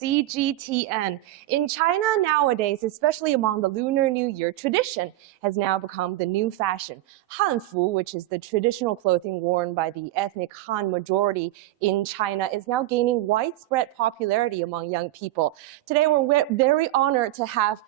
CGTN. In China nowadays, especially among the Lunar New Year, tradition has now become the new fashion. Hanfu, which is the traditional clothing worn by the ethnic Han majority in China, is now gaining widespread popularity among young people. Today, we're very honored to have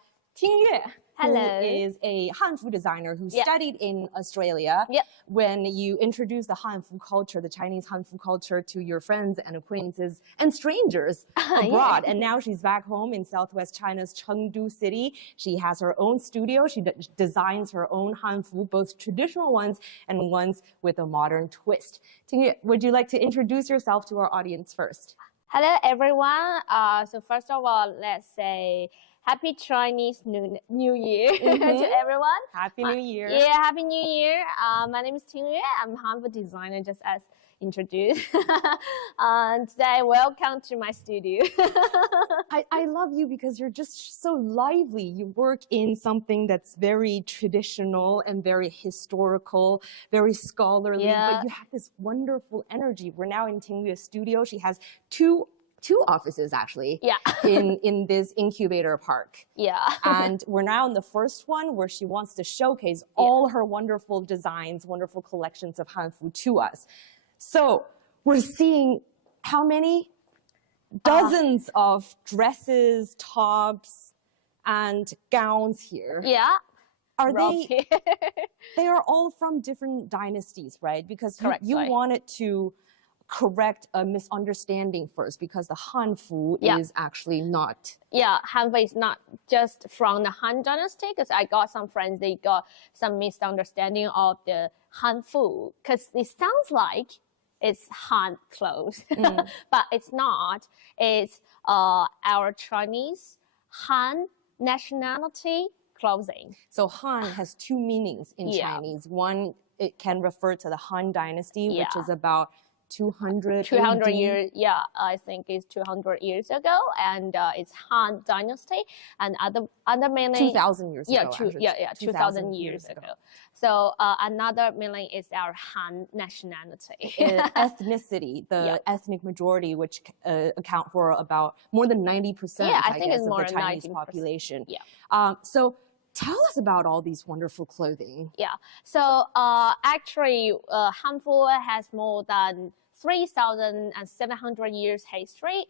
Tingyue, who is a Hanfu designer who studied in Australia. When you introduce the Hanfu culture, the Chinese Hanfu culture, to your friends and acquaintances and strangers abroad. And now she's back home in southwest China's Chengdu city. She has her own studio. She designs her own Hanfu, both traditional ones and ones with a modern twist. Tingyue, would you like to introduce yourself to our audience first? Hello, everyone. So first of all, let's say Happy Chinese New Year to everyone. Happy New Year. Yeah, Happy New Year. My name is Tingyue. I'm a Hanfu designer, just as introduced. And today, welcome to my studio. I love you because you're just so lively. You work in something that's very traditional and very historical, very scholarly, but you have this wonderful energy. We're now in Tingyue's studio. She has two offices actually in this incubator park. And we're now in the first one where she wants to showcase all her wonderful designs, wonderful collections of Hanfu to us. So we're seeing how many? Dozens of dresses, tops, and gowns here. Are they? They are all from different dynasties, right? Because you wanted to correct a misunderstanding first, because the Hanfu is actually not. Hanfu is not just from the Han dynasty, because I got some friends, they got some misunderstanding of the Hanfu, because it sounds like it's Han clothes, but it's not. It's our Chinese Han nationality clothing. So Han has two meanings in Chinese. One, it can refer to the Han dynasty, which is about 200 years, I think it's 200 years ago, and it's Han dynasty, and other meaning 2,000 years ago. 2,000 years ago. So another meaning is our Han nationality, ethnicity, the ethnic majority, which account for about more than 90%, I think it's more of the than Chinese 90%. population. So tell us about all these wonderful clothing. So actually, Hanfu has more than 3,700 years history.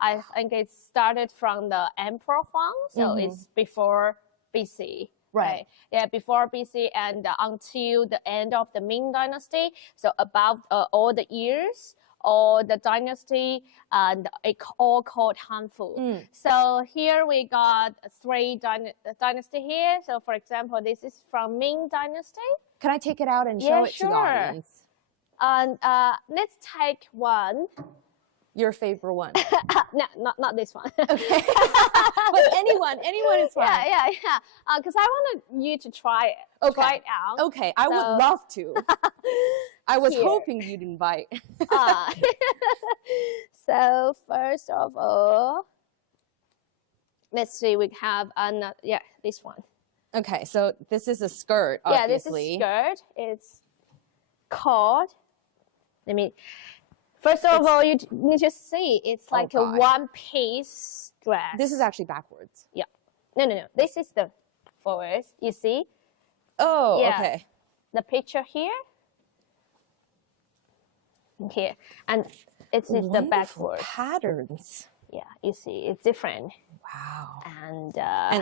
I think it started from the Emperor Huang, so it's before BC. Right. Before BC and until the end of the Ming Dynasty. So about all the years, all the dynasty, and it all called Hanfu. So here we got three dynasty here. So for example, this is from Ming Dynasty. Can I take it out and show it to the audience? And let's take one. Your favorite one? No, not this one. Okay. But anyone is fine. Because I wanted you to try it. Try it out. Okay, I would love to. I was hoping you'd invite. So first of all, let's see. We have another. This one. Okay, so this is a skirt. Obviously. This is skirt. It's called. First of all, you need to see it's like a one-piece dress. This is actually backwards. No. This is the forward. You see? Oh, okay. The picture here. Here. And it's the backwards. Patterns. You see, it's different. Wow.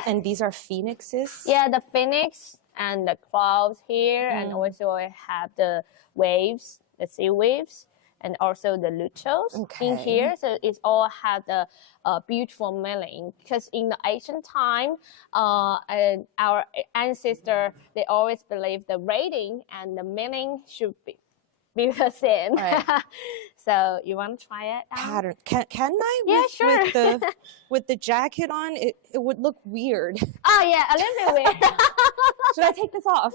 And these are phoenixes? The phoenix and the clouds here, and also I have the waves, the sea waves, and also the luchos in here. So it all had a beautiful meaning, because in the ancient time, and our ancestor, they always believed the rating and the meaning should be the same. So you want to try it out? Pattern. Can I? With the jacket on, it would look weird. A little bit weird. Should I take this off?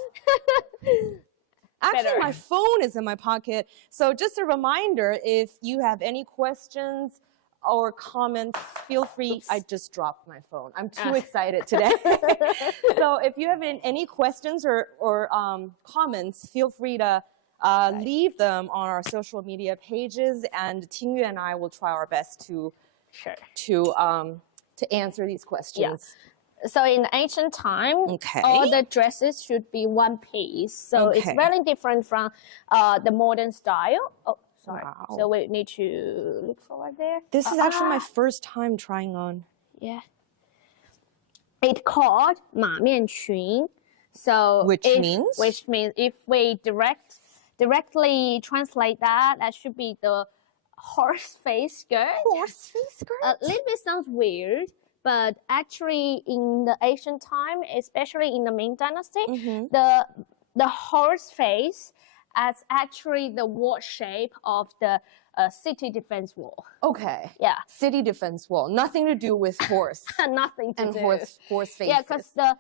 Actually, my phone is in my pocket. So just a reminder, if you have any questions or comments, feel free. I just dropped my phone. I'm too excited today. So if you have any questions or comments, feel free to leave them on our social media pages, and Tingyue and I will try our best to Sure. To answer these questions. Yeah. So in ancient time, all the dresses should be one piece. So it's very different from the modern style. Oh, sorry. Wow. So we need to look forward there. This is actually my first time trying on. Yeah. It's called 马面裙. So which means if we directly translate that, that should be the horse face skirt. Horse face skirt? A little bit sounds weird, but actually in the ancient time, especially in the Ming Dynasty, the horse face is actually the wall shape of the city defense wall. Okay. Yeah. City defense wall. Nothing to do with horse. Nothing to do. Horse faces. Yeah, because the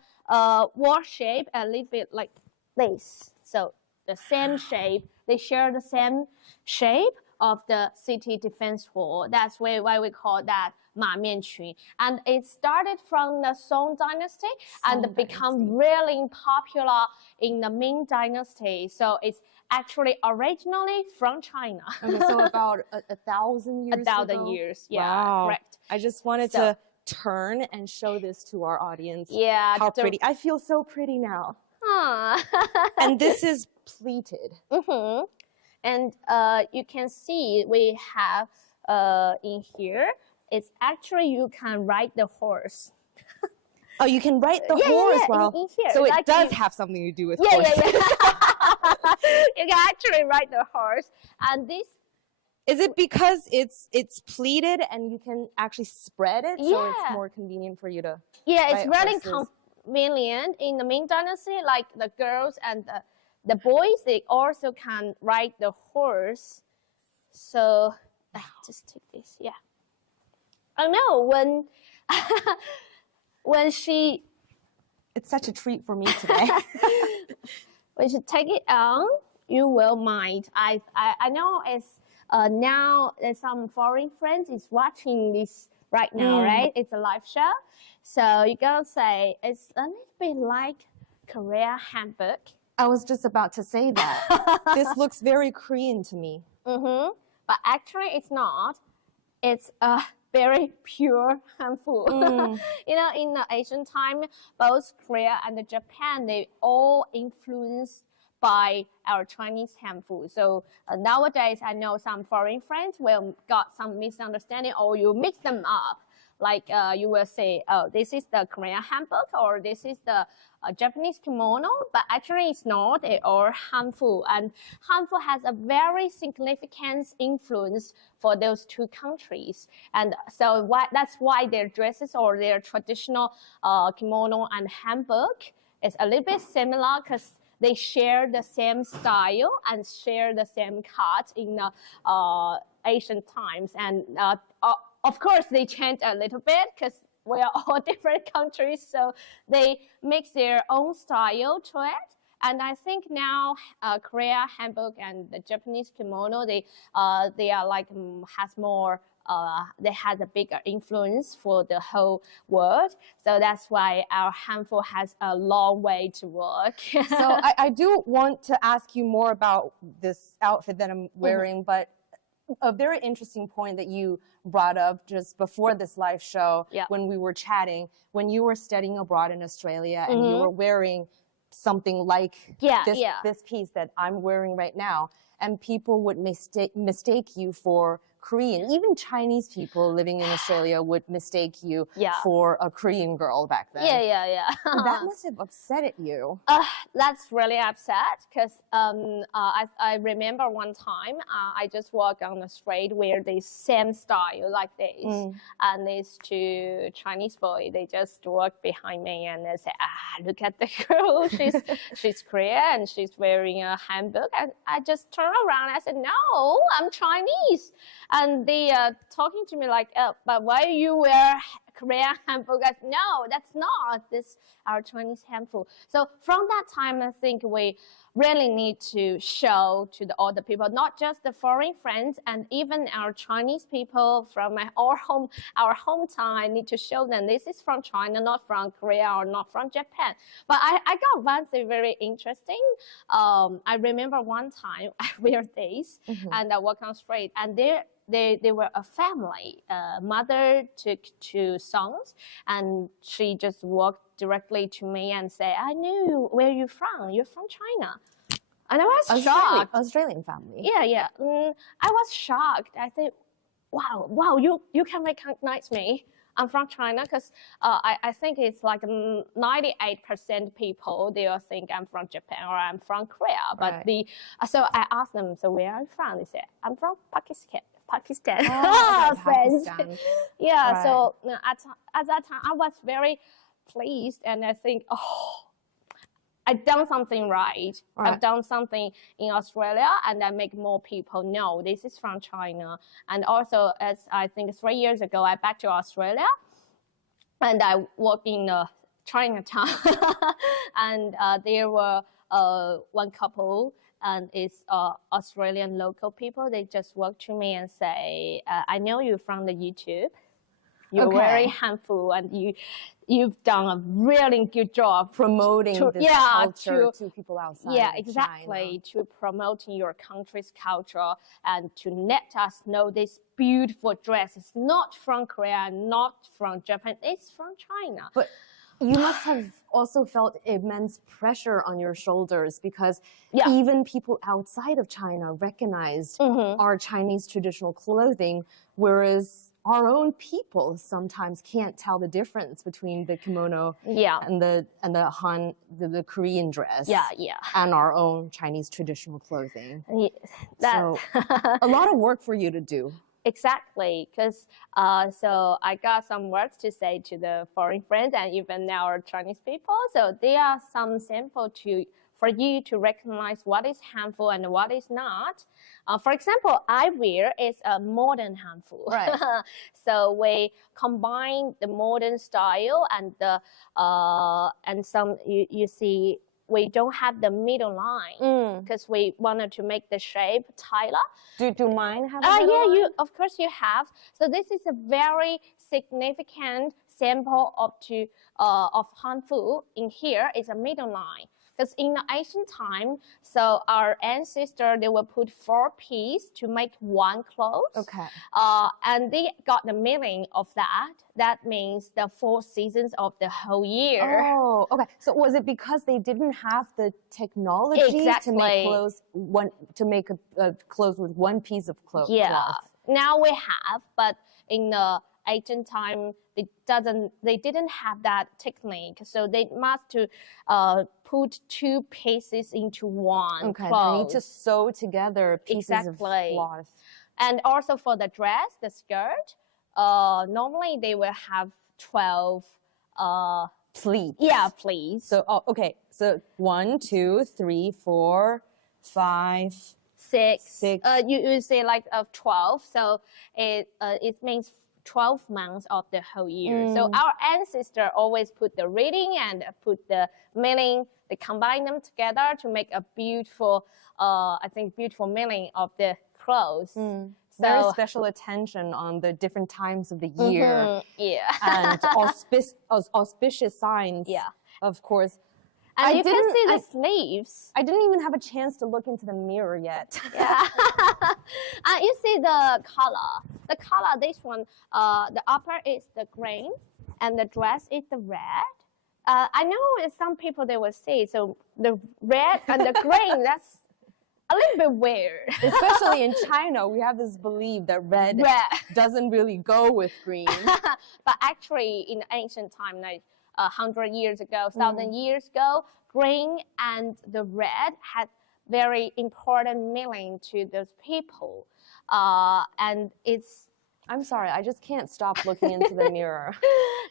wall shape a little bit like this. So the same shape. They share the same shape of the city defense wall. That's why we call that 马面裙. And it started from the Song Dynasty and become really popular in the Ming Dynasty. So it's actually originally from China. Okay, so about 1,000 years 1,000 years, yeah, wow. correct. I just wanted to turn and show this to our audience. Yeah. How pretty. I feel so pretty now. And this is pleated. And you can see we have in here, it's actually you can ride the horse. Oh, you can ride the horse? Wow. In here. So it does have something to do with horses. You can actually ride the horse. And this... Is it because it's pleated and you can actually spread it? So it's more convenient for you to it's really convenient. In the Ming Dynasty, like the girls and the boys, they also can ride the horse. So just take this, I know when she... It's such a treat for me today. When you take it on, you will mind. I know it's now some foreign friends is watching this right now, right? It's a live show. So you're gonna say it's a little bit like Korea handbook. I was just about to say that. This looks very Korean to me. But actually it's not. It's a very pure Hanfu. You know, in the Asian time, both Korea and Japan, they all influenced by our Chinese Hanfu. So nowadays, I know some foreign friends will got some misunderstanding or you mix them up. Like you will say, oh, this is the Korean handbook or this is the Japanese kimono, but actually it's not, they are Hanfu. And Hanfu has a very significant influence for those two countries. And so that's why their dresses or their traditional kimono and handbook is a little bit similar because they share the same style and share the same cut in the ancient times. And of course, they change a little bit because we are all different countries, so they mix their own style to it. And I think now Korea handbook and the Japanese kimono, they are like has more. They had a bigger influence for the whole world. So that's why our Hanfu has a long way to walk. So I do want to ask you more about this outfit that I'm wearing, but a very interesting point that you brought up just before this live show when we were chatting, when you were studying abroad in Australia and you were wearing something like this piece that I'm wearing right now, and people would mistake you for Korean. Even Chinese people living in Australia would mistake you for a Korean girl back then. That must have upset you. That's really upset because I remember one time I just walked on the street wear the same style like this, and these two Chinese boys, they just walk behind me and they say, look at the girl, she's Korean and she's wearing a handbook. And I just turned around and I said, no, I'm Chinese. And they talking to me like, but why you wear Korean handbook? I said, no, that's not. This our Chinese handbook. So from that time, I think we really need to show to all the people, not just the foreign friends, and even our Chinese people from our hometown. I need to show them this is from China, not from Korea or not from Japan. But I got one thing very interesting. I remember one time I wear this and I walk on street, and there they were a family. Mother took 2 sons, and she just walked directly to me and said, "I knew where you're from. You're from China." And I was shocked. Australian family. Yeah. I was shocked. I said, wow, you can recognize me. I'm from China, because I think it's like 98% people, they will think I'm from Japan or I'm from Korea. But so I asked them, so where are you from? They said, I'm from Pakistan. Oh, Pakistan. Yeah, right. So at that time, I was very pleased, and I think, I've done something right. I've done something in Australia, and I make more people know this is from China. And also, as I think 3 years ago, I back to Australia, and I worked in Chinatown, and there were one couple, and it's Australian local people. They just walk to me and say, "I know you from the YouTube. You're very Hanfu, and you've done a really good job promoting this culture to people outside. Yeah, exactly. China. To promoting your country's culture and to let us know this beautiful dress is not from Korea, not from Japan. It's from China." But you must have also felt immense pressure on your shoulders, because even people outside of China recognized our Chinese traditional clothing, whereas our own people sometimes can't tell the difference between the kimono and the Korean dress and our own Chinese traditional clothing. So a lot of work for you to do. Exactly, because so I got some words to say to the foreign friends and even our Chinese people. So there are some sample for you to recognize what is Hanfu and what is not. For example, eyewear is a modern Hanfu. Right. So we combine the modern style and the and some you see. We don't have the middle line because we wanted to make the shape tighter. Do mine have a middle line? Of course you have. So this is a very significant sample of Hanfu. In here is a middle line. Because in the ancient time, so our ancestors, they will put 4 pieces to make one cloth. Okay. And they got the meaning of that. That means the 4 seasons of the whole year. Oh, okay. So was it because they didn't have the technology to make clothes clothes with 1 piece of cloth? Yeah. Now we have, but in the ancient time, they didn't have that technique, so they must to put 2 pieces into one cloth. They need to sew together pieces of cloth. And also for the dress, the skirt, normally they will have 12 pleats. Yeah, pleats. So okay, so 1, 2, 3, 4, 5, 6. You say like 12, so it means 12 months of the whole year. So our ancestors always put the reading and put the meaning, they combine them together to make a beautiful, I think, beautiful meaning of the clothes. Very special attention on the different times of the year. And auspicious signs, of course. And you can see the sleeves. I didn't even have a chance to look into the mirror yet. You see the color. The color, this one, the upper is the green, and the dress is the red. I know some people, they will say, so the red and the green, that's a little bit weird. Especially in China, we have this belief that red doesn't really go with green. But actually, in ancient time, like 100 years ago, 1,000 years ago, green and the red had very important meaning to those people. And it's... I'm sorry, I just can't stop looking into the mirror.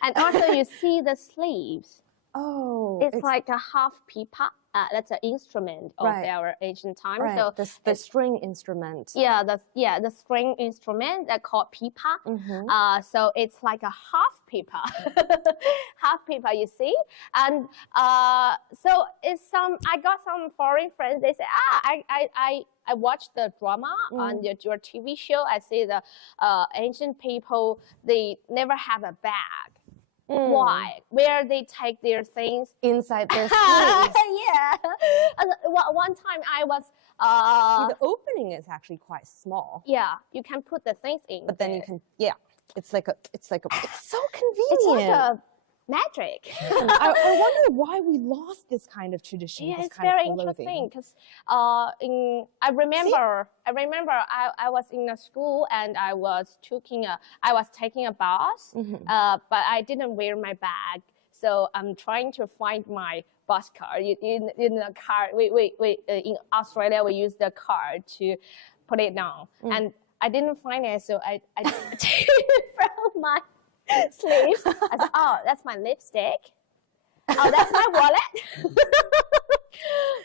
And also you see the sleeves. Oh. It's like a half pipa. That's an instrument of our ancient time. So the string instrument. The string instrument that called pipa. So it's like a half pipa, half pipa. You see, and so it's some. I got some foreign friends. They say, I watched the drama on your TV show. I see the ancient people. They never have a bag. Why? Where they take their things inside their sleeves. Yeah. And one time I was. See, the opening is actually quite small. Yeah, you can put the things in. But then you can, it's so convenient. It's like a magic. I wonder why we lost this kind of tradition. Yeah, this it's kind very of interesting because I remember I was in a school and I was taking a bus, but I didn't wear my bag, so I'm trying to find my bus card. In the card, we in Australia we use the card to put it down, and I didn't find it, so I took it from my sleeves. I said, "Oh, that's my lipstick. Oh, that's my wallet.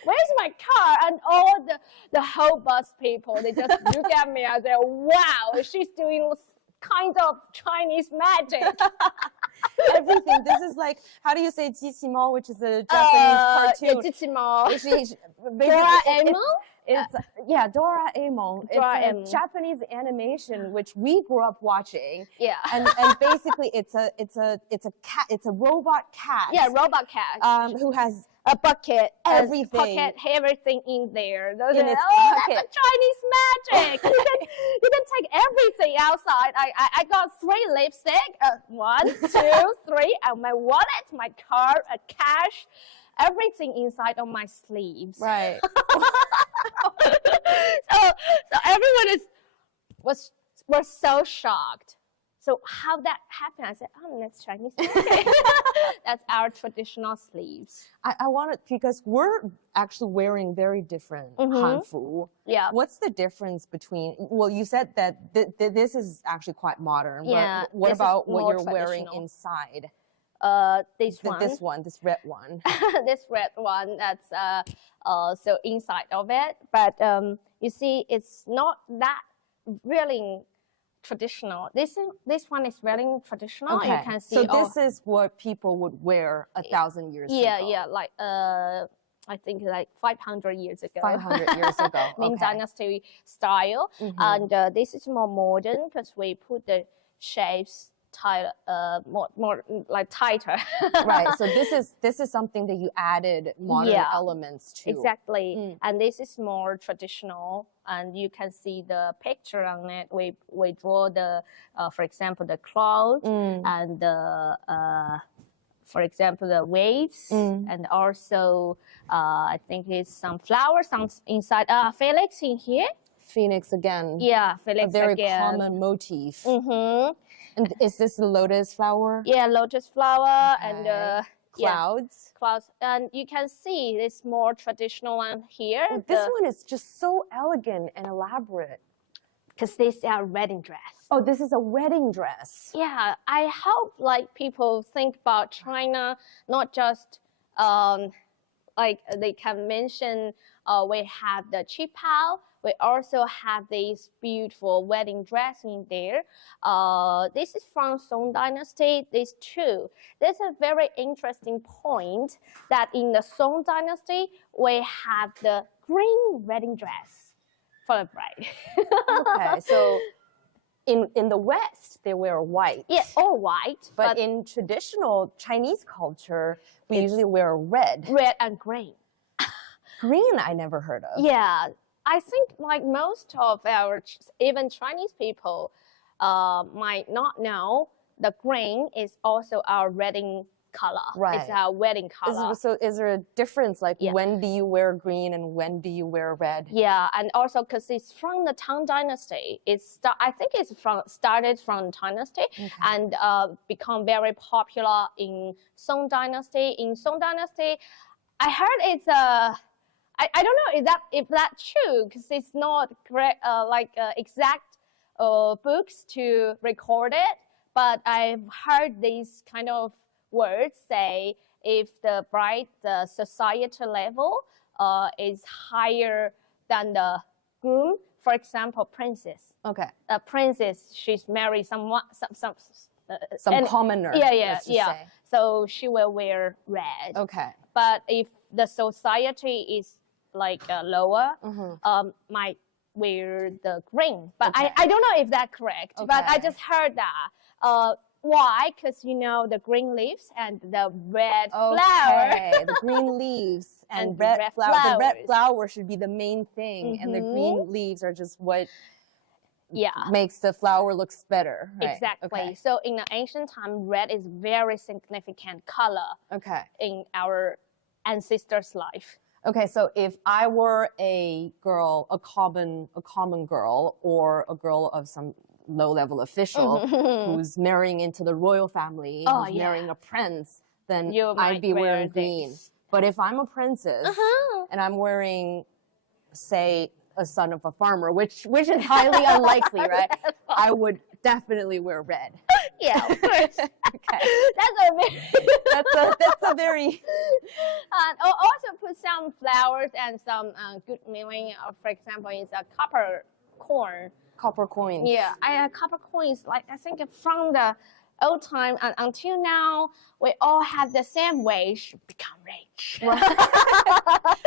Where's my car?" And all the whole bus people, they just look at me and say, "Wow, she's doing kind of Chinese magic." Everything. This is like, how do you say "jiqimo," which is a Japanese cartoon? "jiqimo." Doraemon. Doraemon. It's a Japanese animation which we grew up watching. Yeah. And basically, it's a cat. It's a robot cat. Yeah, robot cat. Who has a bucket, everything in there. In its pocket. That's a Chinese magic. you can take everything outside. I got 3 lipstick, 1, 2, 3, and my wallet, my card, a cash, everything inside of my sleeves. Right. so everyone was so shocked. So how that happened? I said, "Oh, that's Chinese magic." That's our traditional sleeves. I want it because we're actually wearing very different Hanfu. Yeah. What's the difference between? Well, you said that this is actually quite modern. Yeah. But what about what you're wearing traditional. inside? This red one. This red one. That's so inside of it. But you see, it's not that really traditional. This one is really traditional. Okay. You can see. So this is what people would wear 1,000 years ago. Yeah, like I think like 500 years ago. 500 years ago. Ming Dynasty style, and this is more modern because we put the shapes more like tighter. Right. So this is something that you added modern elements to. Exactly. And this is more traditional, and you can see the picture on it. We draw the for example the clouds and the for example the waves, and also I think it's some flowers inside. Felix in here. Phoenix again. Yeah, Felix again. A very again. common motif. And is this the lotus flower? Yeah, lotus flower and clouds. Clouds, and you can see this more traditional one here. Oh, this one is just so elegant and elaborate. Because this is our wedding dress. Oh, this is a wedding dress. Yeah, I hope like people think about China, not just like they can mention we have the qipao. We also have this beautiful wedding dress in there. This is from Song Dynasty. These two. There's a very interesting point that in the Song Dynasty, we have the green wedding dress for the bride. Okay, so in the West, they wear white. Yeah, all white. But in traditional Chinese culture, we usually wear red. Red and green. Green, I never heard of. Yeah. I think like most of our, even Chinese people might not know the green is also our wedding color. Right. It's our wedding color. So is there a difference? Like when do you wear green and when do you wear red? Yeah, and also because it's from the Tang Dynasty. I think it's started from Dynasty and become very popular in Song Dynasty. In Song Dynasty, I heard it's a... I don't know if that's true because it's not correct, exact books to record it. But I've heard these kind of words say if the societal level is higher than the groom, for example, princess. Okay. A princess, she's married some commoner. Yeah. So she will wear red. Okay. But if the society is like lower, might wear the green. But I don't know if that's correct. Okay. But I just heard that. Why? Because you know the green leaves and the red flower. The green leaves and red flower. The red flower should be the main thing, and the green leaves are just what makes the flower looks better. Right? Exactly. Okay. So in the ancient time, red is very significant color. In our ancestors' life. Okay, so if I were a girl, a common girl, or a girl of some low-level official who's marrying into the royal family, who's marrying a prince, then I'd be wearing green. But if I'm a princess and I'm wearing, say, a son of a farmer, which is highly unlikely, right? I would definitely wear red. Yeah, of course. Okay. That's a very. Also put some flowers and some good meaning. For example, it's a copper coin. Copper coins. Yeah, copper coins. Like I think from the old time until now, we all have the same way to become rich.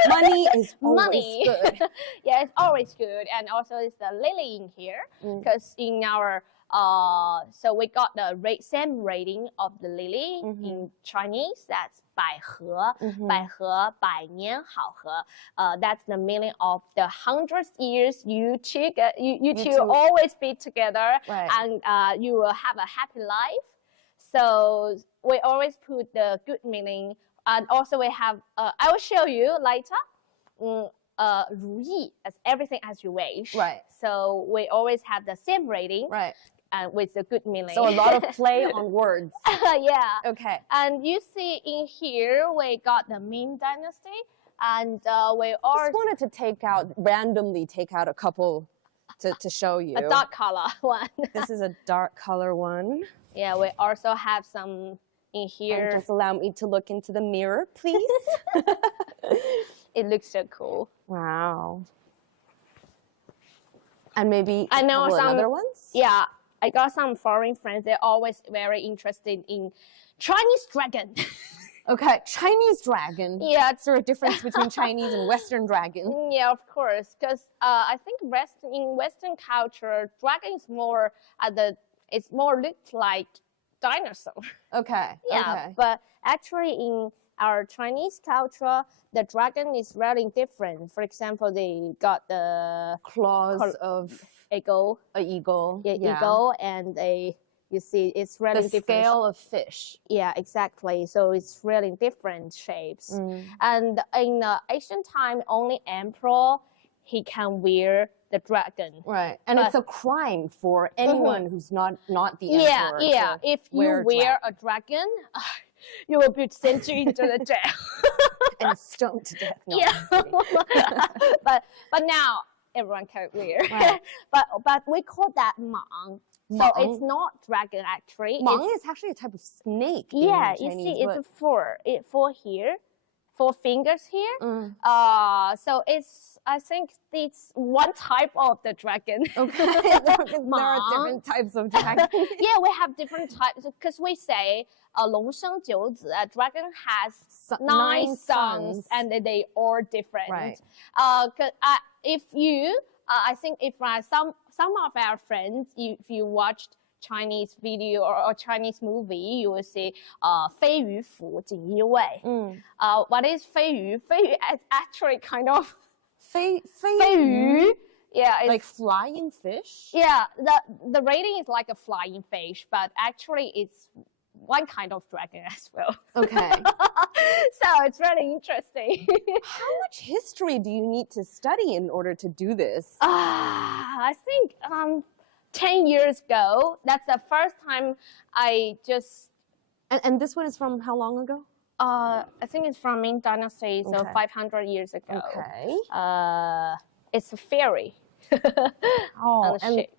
Money is always good. Yeah, it's always good, and also it's the lily in here because in our so we got the same rating of the lily in Chinese. That's 百合, 百合, 百年好合. That's the meaning of the 100 years you two always be together, and you will have a happy life. So we always put the good meaning, and also we have. I will show you later. 如意, as everything as you wish. Right. So we always have the same rating. Right. And with the good meaning. So a lot of play on words. Yeah. Okay. And you see in here, we got the Ming Dynasty, and we just wanted to randomly take out a couple to show you. A dark color one. This is a dark color one. Yeah, we also have some in here. And just allow me to look into the mirror, please. It looks so cool. Wow. And maybe I know some other ones? Yeah. I got some foreign friends. They're always very interested in Chinese dragon. Okay, Chinese dragon. Yeah. Is there a difference between Chinese and Western dragon? Yeah, of course. Because I think in Western culture, dragon is more it's more looked like dinosaur. Okay. Yeah, okay. But actually in our Chinese culture, the dragon is really different. For example, they got the claws of eagle. An eagle. Yeah, eagle, and you see it's really different. The scale of fish. Yeah, exactly. So it's really different shapes. And in the ancient time, only emperor, he can wear the dragon. Right. And it's a crime for anyone who's not the emperor. Yeah. If you wear a dragon, you will be sent into the jail. And stoned to death. No, but now everyone can wear. Right. but we call that mang. So it's not dragon actually. Mang is actually a type of snake. Yeah, you see, it's four here, 4 fingers here. So I think it's one type of the dragon. Okay. There are different types of dragon. Yeah, we have different types because we say 龙生九子, a dragon has 9 sons and they are different. Right. If you, I think if some of our friends, if you watched Chinese video or Chinese movie, you will see 飞鱼府锦衣卫. What is 飞鱼? 飞鱼is actually kind of 飞鱼. Yeah, it's like flying fish. Yeah, the rating is like a flying fish, but actually it's one kind of dragon as well. Okay. So it's really interesting. How much history do you need to study in order to do this? I think 10 years ago, that's the first time I just... And this one is from how long ago? I think it's from Ming Dynasty, so 500 years ago. Okay. It's a fairy.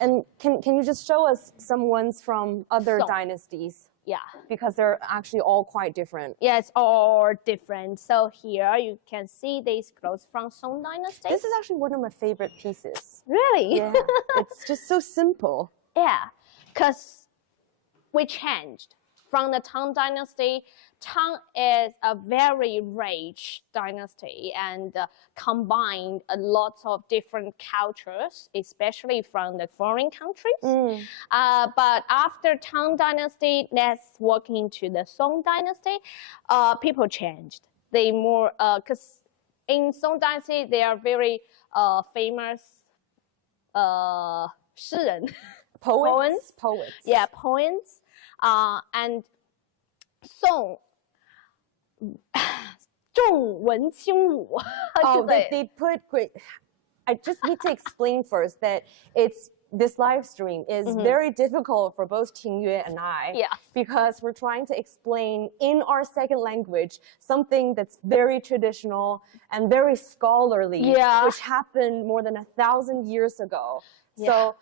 And can you just show us some ones from other dynasties? Yeah. Because they're actually all quite different. Yeah, it's all different. So here you can see these clothes from Song Dynasty. This is actually one of my favorite pieces. Really? Yeah. It's just so simple. Yeah, because we changed. From the Tang Dynasty, Tang is a very rich dynasty and combined a lot of different cultures, especially from the foreign countries. But after Tang dynasty, let's walk into the Song dynasty. People changed. They more because in Song dynasty they are very famous 诗人 poets. Yeah, poems. And Song 重文轻武. Oh, they put great. I just need to explain first that this live stream is very difficult for both Tingyue and I, because we're trying to explain in our second language something that's very traditional and very scholarly, which happened more than 1,000 years ago. So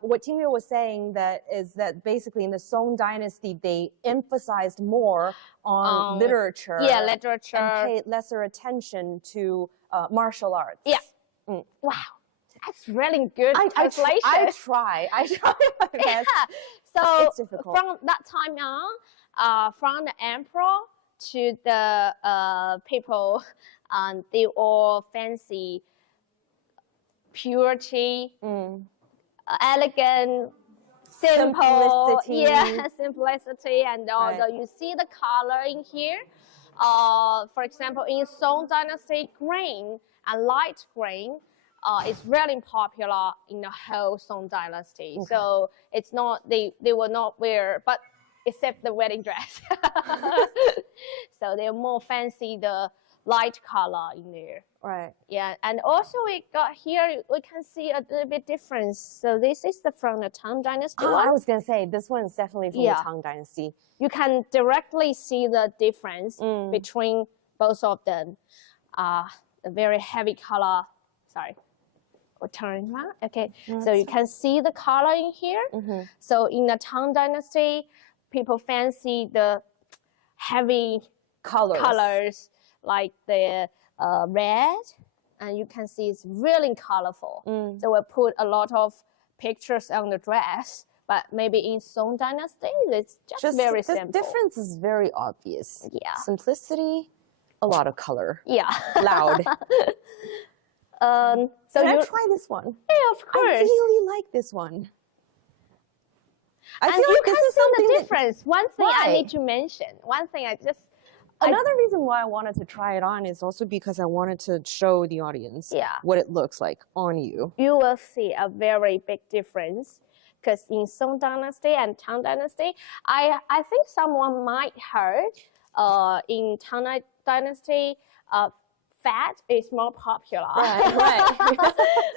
what Tingyue was saying is that basically in the Song dynasty, they emphasized more on literature, literature, and paid lesser attention to martial arts. Wow, that's really good translation. I try my best. So it's difficult. From that time on, from the emperor to the people, they all fancy purity, elegant, simple, simplicity, and although you see the color in here, for example, in Song dynasty, green and light green is really popular in the whole Song dynasty. So it's not they will not wear, but except the wedding dress. So they're more fancy the light color in there. Right. Yeah, and also we got here, we can see a little bit difference. So this is from the Tang dynasty one. I was going to say, this one is definitely from the Tang dynasty. You can directly see the difference between both of them. A very heavy color, sorry, we'll turn around. Okay, so you can see the color in here. So in the Tang dynasty, people fancy the heavy colors like the red, and you can see it's really colorful. So we put a lot of pictures on the dress, but maybe in Song dynasty, it's just very simple. The difference is very obvious. Yeah. Simplicity, a lot of color. Yeah. Loud. So can I try this one? Yeah, of course. I really like this one. I feel like this is something the difference. One thing I need to mention. Another reason why I wanted to try it on is also because I wanted to show the audience what it looks like on you. You will see a very big difference, because in Song dynasty and Tang dynasty, I think someone might heard in Tang dynasty, fat is more popular. Right.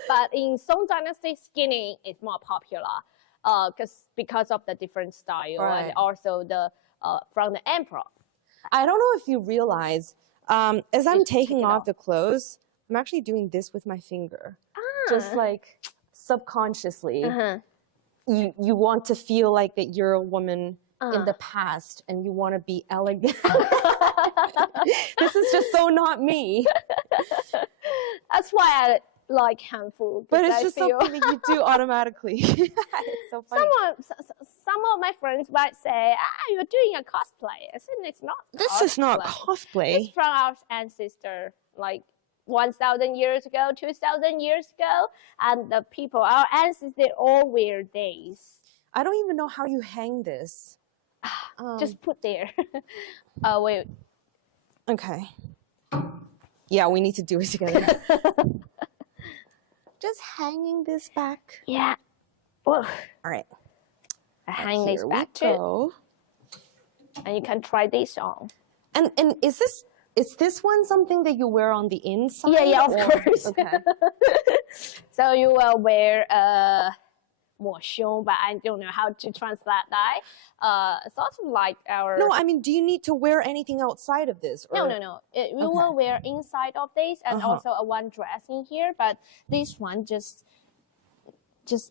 But in Song dynasty, skinny is more popular because of the different style and also the from the emperor. I don't know if you realize, as I'm taking off the clothes, I'm actually doing this with my finger. Just like subconsciously. You want to feel like that you're a woman in the past and you want to be elegant. This is just so not me. That's why I like Hanfu. But it's just something that you do automatically. It's so funny. Some of my friends might say, you're doing a cosplay. I said, it's not This cosplay. is not cosplay. It's from our ancestor, like 1,000 years ago, 2,000 years ago. And the people, our ancestors, they all wear these. I don't even know how you hang this. Just put there. Wait. Okay. Yeah, we need to do it together. Just hanging this back. Yeah. Whoa. All right. I hang this back too. And you can try this on. And is this one something that you wear on the inside? Yeah, of course. Okay. So you will wear 抹胸, but I don't know how to translate that. Sort of like our... No, I mean, do you need to wear anything outside of this? Or... No. We will wear inside of this and also a one dress in here, but this one just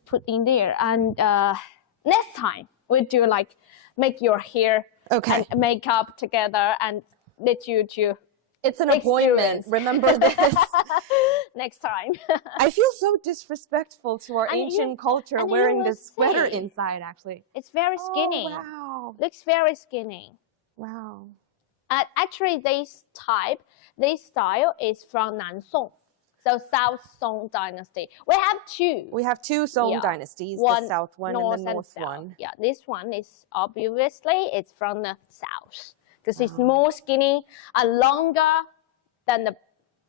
put in there. And next time we do like make your hair and makeup together and let you to It's an appointment. Remember this. Next time. I feel so disrespectful to our ancient culture wearing this sweater inside, actually. It's very skinny. Oh, wow. Looks very skinny. Wow. Actually, this style is from Nansong, so South Song Dynasty. We have two. We have two Song dynasties, the south one and the north one. Yeah, this one is obviously it's from the south because it's more skinny and longer than the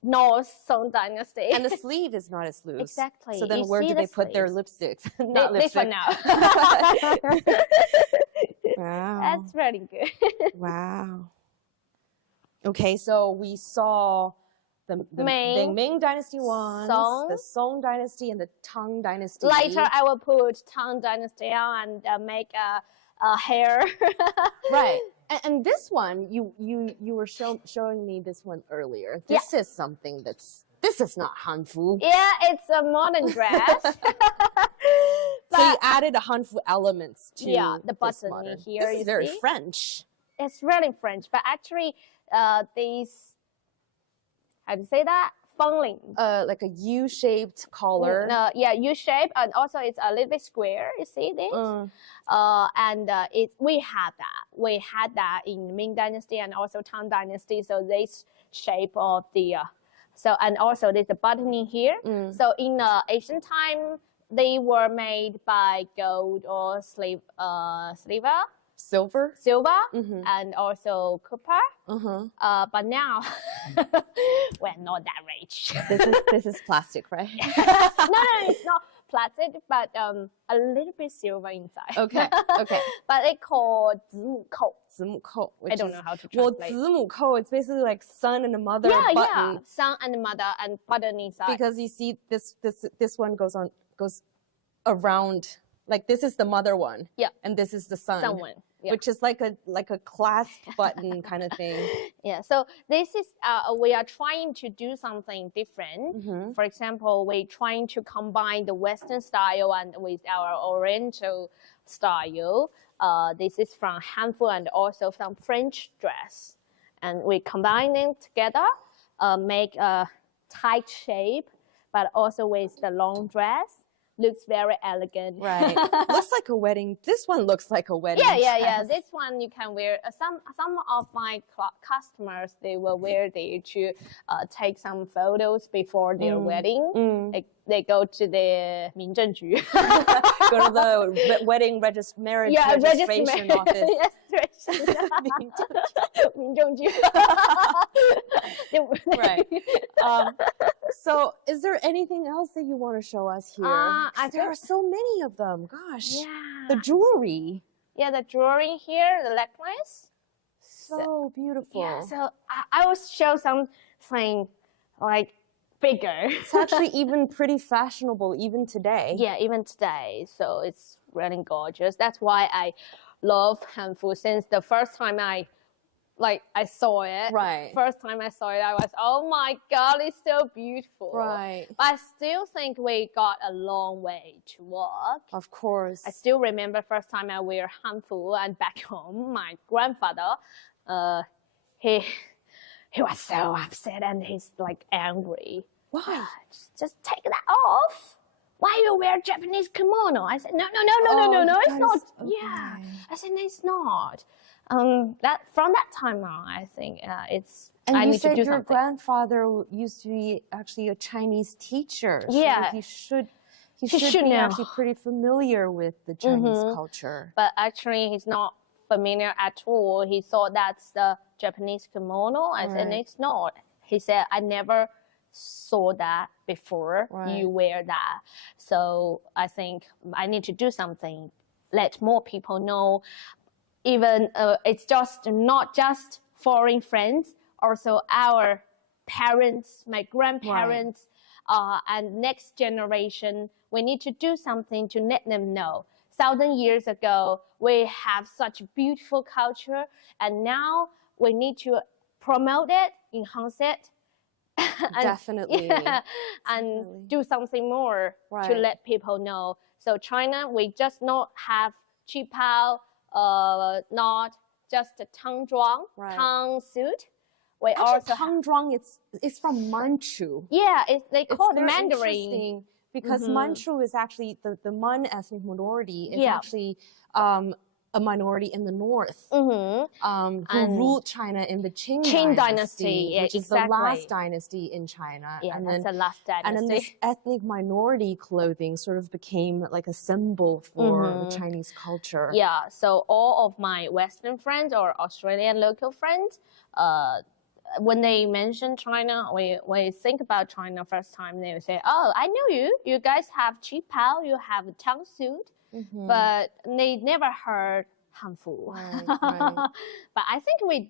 North Song Dynasty. And the sleeve is not as loose. Exactly. So then where do they put their lipsticks? Not this one now. Wow. That's really good. Wow. Okay, so we saw the Ming Dynasty ones, the Song Dynasty, and the Tang Dynasty. Later, I will put Tang Dynasty on and make a hair. Right. And this one, you were showing me this one earlier. This is something this is not Hanfu. Yeah, it's a modern dress. So you added a Hanfu elements to the button here. This is very French. It's really French, but actually, these, how do you say that? Fengling. Like a U-shaped collar. Yeah, U-shape, and also it's a little bit square. You see this? And we had that. We had that in Ming Dynasty and also Tang Dynasty. So this shape of the and also there's the buttoning here. So in ancient time, they were made by gold or silver, and also copper. But now we're not that rich. This is plastic, right? No, it's not plastic, but a little bit silver inside. Okay. But they call 子母扣. I don't know how to translate. Well, 子母扣, it's basically like son and a mother button. Yeah, son and mother and button inside. Because you see, this one goes around, like this is the mother one. Yeah. And this is the son one. Yeah. Which is like a clasp button kind of thing. Yeah, so this is, we are trying to do something different. For example, we're trying to combine the Western style and with our Oriental style. This is from Hanfu and also from French dress. And we combine them together, make a tight shape, but also with the long dress. Looks very elegant. Right. Looks like a wedding. This one looks like a wedding Yeah. This one you can wear. Some of my customers, they will wear it to take some photos before their wedding. They go to the 民政局. Go to the wedding marriage registration office. Right. So, is there anything else that you want to show us here? There are so many of them. Gosh. Yeah. The jewelry. Yeah, the jewelry here, the necklace. So beautiful. Yeah. So I will show something like bigger. It's actually even pretty fashionable even today. Yeah, even today. So it's really gorgeous. That's why I love Hanfu since the first time I saw it. Right. First time I saw it, I was, oh my God, it's so beautiful. Right. But I still think we got a long way to walk. Of course. I still remember first time I wear Hanfu and back home, my grandfather, he was so upset and he's like angry. Why? Just take that off. Why you wear Japanese kimono? I said, no, it's not. Okay. Yeah. I said, no, it's not. That from that time on, I think it's. And I you need said to do your something. grandfather used to be actually a Chinese teacher. So Yeah. he should should be know. actually pretty familiar with the Chinese culture. But actually, he's not familiar at all. He thought that's the Japanese kimono. I said, it's not. He said, I never saw that before. You wear that. So I think I need to do something. Let more people know. Even it's just not just foreign friends, also our parents, my grandparents, and next generation. We need to do something to let them know. 1,000 years ago, we have such beautiful culture, and now we need to promote it, enhance it, Definitely. and do something more to let people know. So China, we just not have qipao, not just a tangzhuang, tang suit. We also tangzhuang, it's from Manchu. Yeah, they call it very Mandarin. Interesting because Manchu is actually the Mun ethnic minority is actually a minority in the north who ruled China in the Qing dynasty, which is the last dynasty in China. Yeah, that's the last dynasty. And then this ethnic minority clothing sort of became like a symbol for the Chinese culture. Yeah, so all of my Western friends or Australian local friends, when they mention China, when we think about China first time, they will say, oh, I know you. You guys have qipao, you have a tongue suit. But they never heard Hanfu. Right. But I think we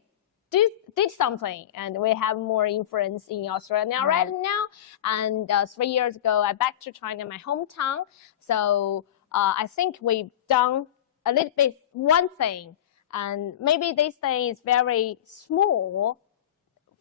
did something, and we have more influence in Australia right now. And 3 years ago, I back to China, my hometown. So I think we've done a little bit one thing, and maybe this thing is very small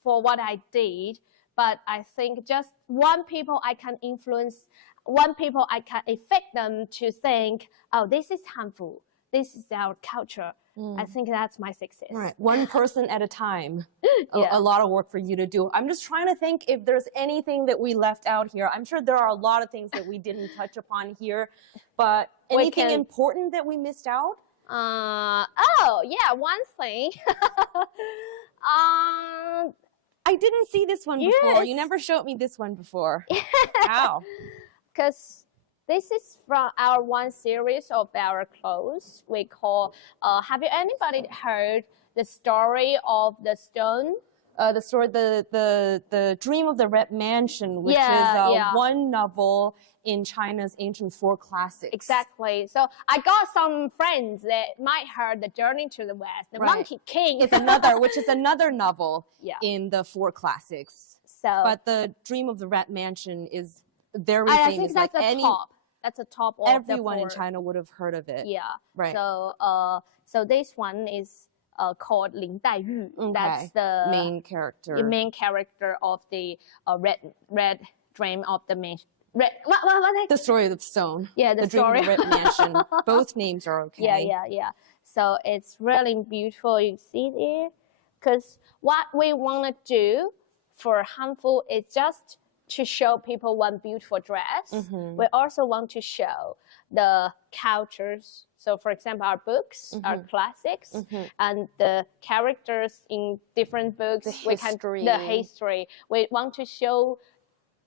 for what I did, but I think just one people I can influence. One people I can affect them to think, oh, this is Hanfu. This is our culture. I think that's my success. Right, one person at a time. A lot of work for you to do. I'm just trying to think if there's anything that we left out here. I'm sure there are a lot of things that we didn't touch upon here, but anything important that we missed out? Oh, yeah, one thing. I didn't see this one before. You never showed me this one before. Wow. Because this is from our one series of our clothes. We call, have you anybody heard the story of the stone? The story, the Dream of the Red Mansion, which is one novel in China's ancient four classics. Exactly. So I got some friends that might heard The Journey to the West, The Monkey King. It's another, which is another novel in the four classics. So, but the Dream of the Red Mansion is very famous. I think that's top. That's a top of everyone in China would have heard of it. Yeah. Right. So, so this one is called Lin Daiyu. Okay. That's the main character. The main character of the red dream of the mansion. What? The story of the stone. Yeah, the story. Dream of the Red Mansion. Both names are okay. Yeah. So it's really beautiful. You see there, because what we want to do for Hanfu is just to show people one beautiful dress. We also want to show the cultures. So for example, our books, our classics, and the characters in different books. The history. We want to show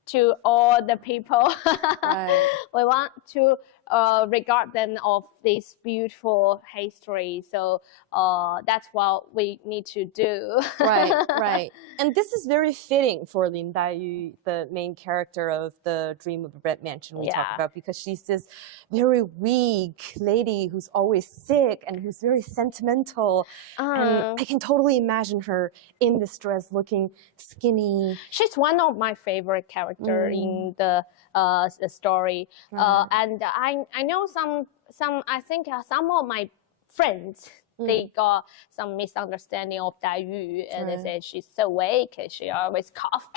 to all the people. We want to regard them of this beautiful history. So that's what we need to do. Right. And this is very fitting for Lin Daiyu, the main character of the Dream of the Red Mansion we talk about, because she's this very weak lady who's always sick and who's very sentimental. And I can totally imagine her in this dress looking skinny. She's one of my favorite characters in the story. And I know I think some of my friends, they got some misunderstanding of Daiyu, and they said she's so weak, she always cough.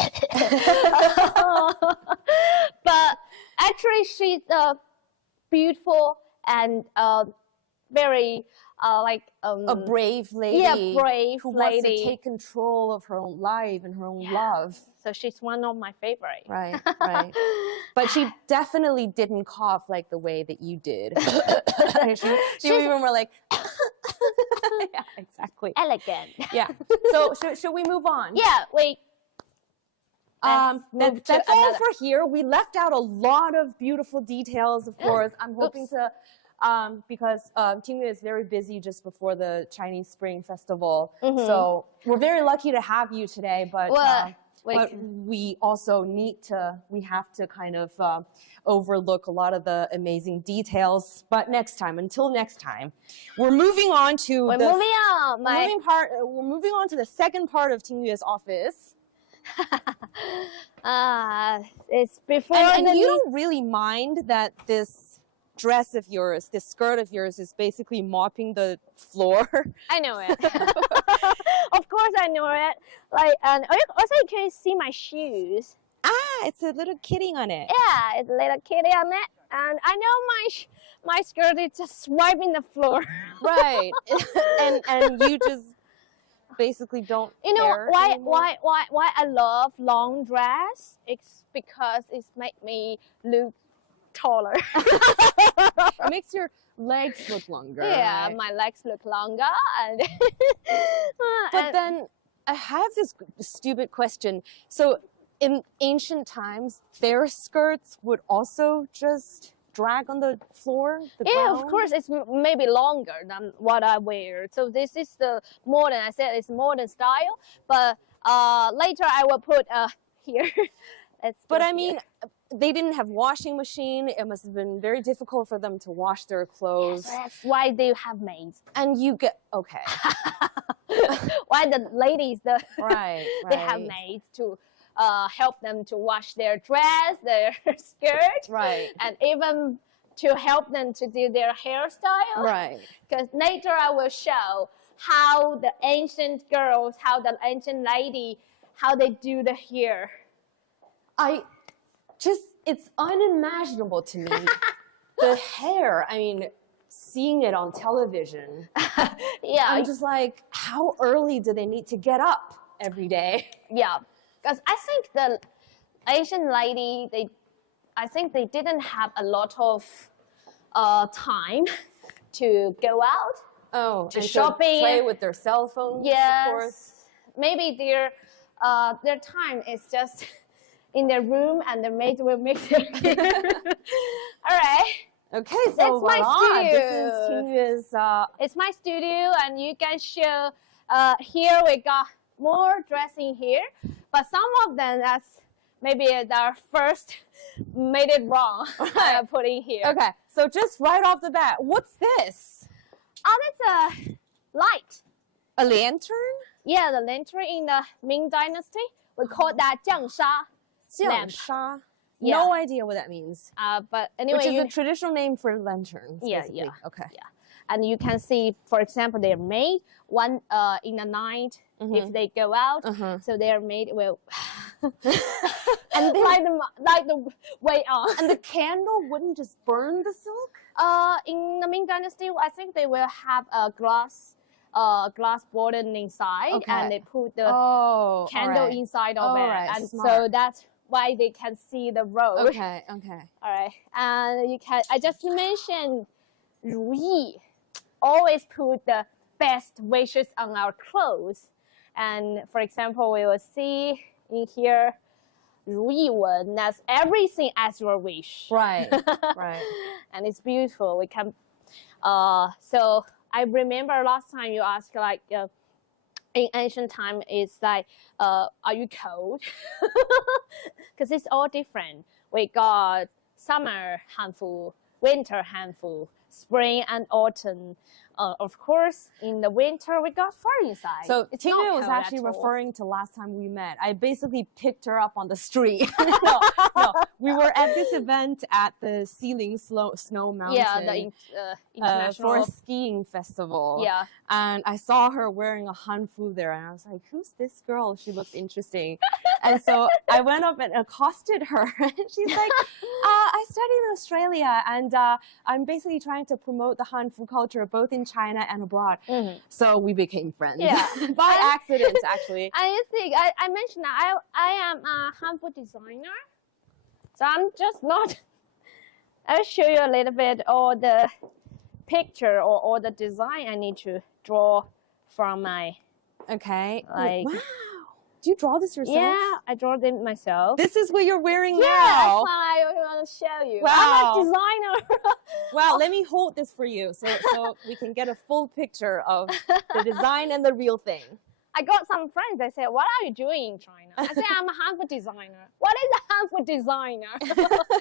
But actually, she's a beautiful and very a brave lady. Yeah, brave who lady. wants to take control of her own life and her own love. So she's one of my favorite. Right. But she definitely didn't cough like the way that you did. she even were like, yeah, exactly. Elegant. Yeah. So should we move on? Yeah, wait. That's all for here. We left out a lot of beautiful details, of course. I'm hoping to, because Tingyue is very busy just before the Chinese Spring Festival. So we're very lucky to have you today, but we also we have to kind of overlook a lot of the amazing details. But until next time, we're moving on to we're moving on to the second part of Tingyue's office. It's before and you don't really mind that this dress of yours, this skirt of yours, is basically mopping the floor. I know it. Of course I know it. And also you can see my shoes. It's a little kitty on it. Yeah, it's a little kitty on it. And I know my skirt is just swiping the floor. Right. and you just basically don't care why I love long dress? It's because it's make me look taller. It makes your legs look longer. Yeah, right? my legs look longer. And But then I have this stupid question. So in ancient times, their skirts would also just drag on the floor, the yeah, ground? of course, it's maybe longer than what I wear. So this is the modern, I said it's modern style, but later I will put here. But I mean, they didn't have washing machine. It must have been very difficult for them to wash their clothes. Yes, that's why they have maids. And you get, okay. Why the ladies, Right, they have maids to help them to wash their dress, their skirt, Right. and even to help them to do their hairstyle. Right. Because later I will show how the ancient girls, how the ancient lady, how they do the hair. It's unimaginable to me. The hair, I mean, seeing it on television. Yeah. I'm just like, how early do they need to get up every day? Yeah. Because I think the Asian lady, I think they didn't have a lot of time to go out. Oh, to and shopping. Play with their cell phones, Yes. of course. Maybe their time is just in their room and the maid will make their hair. All right. Okay, so That's my voila, studio. this is Tingyue's, It's my studio, and you can show here we got more dressing here, but some of them that's maybe our first made it wrong. Right. Putting here. Okay, so just right off the bat, what's this? Oh, that's a light. A lantern? Yeah, the lantern in the Ming Dynasty. We call that 酱纱 lamp. 酱纱. Yeah. No idea what that means. But anyway, Which is a traditional name for lanterns. Yeah, basically. yeah. Okay. Yeah. And you can see, for example, they're made one in the night if they go out. So they're made with and like the way on. And the candle wouldn't just burn the silk? In the Ming Dynasty, I think they will have a glass bottom inside, and they put the candle inside of it, and so that's why they can see the road. Okay. All right, and you can. I just mentioned 如意. Always put the best wishes on our clothes, and for example, we will see in here 如意文. That's everything as your wish. Right. Right. And it's beautiful. We can. So I remember last time you asked like. In ancient time, it's like, are you cold? Because it's all different. We got summer Hanfu, winter Hanfu, spring and autumn. Of course, in the winter, we got fur inside. So Tingyue was cold actually at all. referring to last time we met. I basically picked her up on the street. no. We were at this event at the Ceiling Snow Mountain. Yeah, the international. For a skiing festival. Yeah. And I saw her wearing a Hanfu there, and I was like, who's this girl? She looks interesting. And so I went up and accosted her, and she's like, I study in Australia, and I'm basically trying to promote the Hanfu culture both in China and abroad. So we became friends. Yeah. By accident, actually. I think I mentioned that I am a Hanfu designer. So I'm just not. I'll show you a little bit all the picture or all the design I need to draw from my. Okay. Like. Wow. Do you draw this yourself? Yeah, I draw them myself. This is what you're wearing Yeah, now. that's why I want to show you. Wow. I'm a designer. Wow, let me hold this for you so we can get a full picture of the design and the real thing. I got some friends, they said, what are you doing in China? I said, I'm a Hanfu designer. What is a Hanfu designer?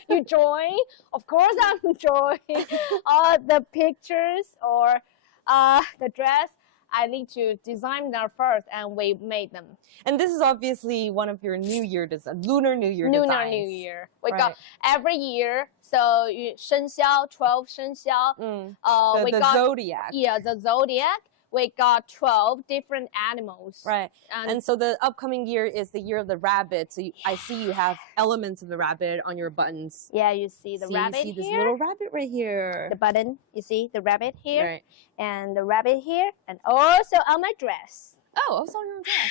You drawing? Of course I'm drawing. The pictures or the dress. I need to design them first, and we made them. And this is obviously one of your New Year designs, Lunar New Year designs. Lunar New Year. We got every year. So 生肖, 12 生肖. The zodiac. Yeah, the zodiac. We got 12 different animals. Right. And so the upcoming year is the year of the rabbit. So I see you have elements of the rabbit on your buttons. Yeah, you see the rabbit here. You see this little rabbit right here. The button, you see the rabbit here. Right. And the rabbit here. And also on my dress. Oh, also on your dress.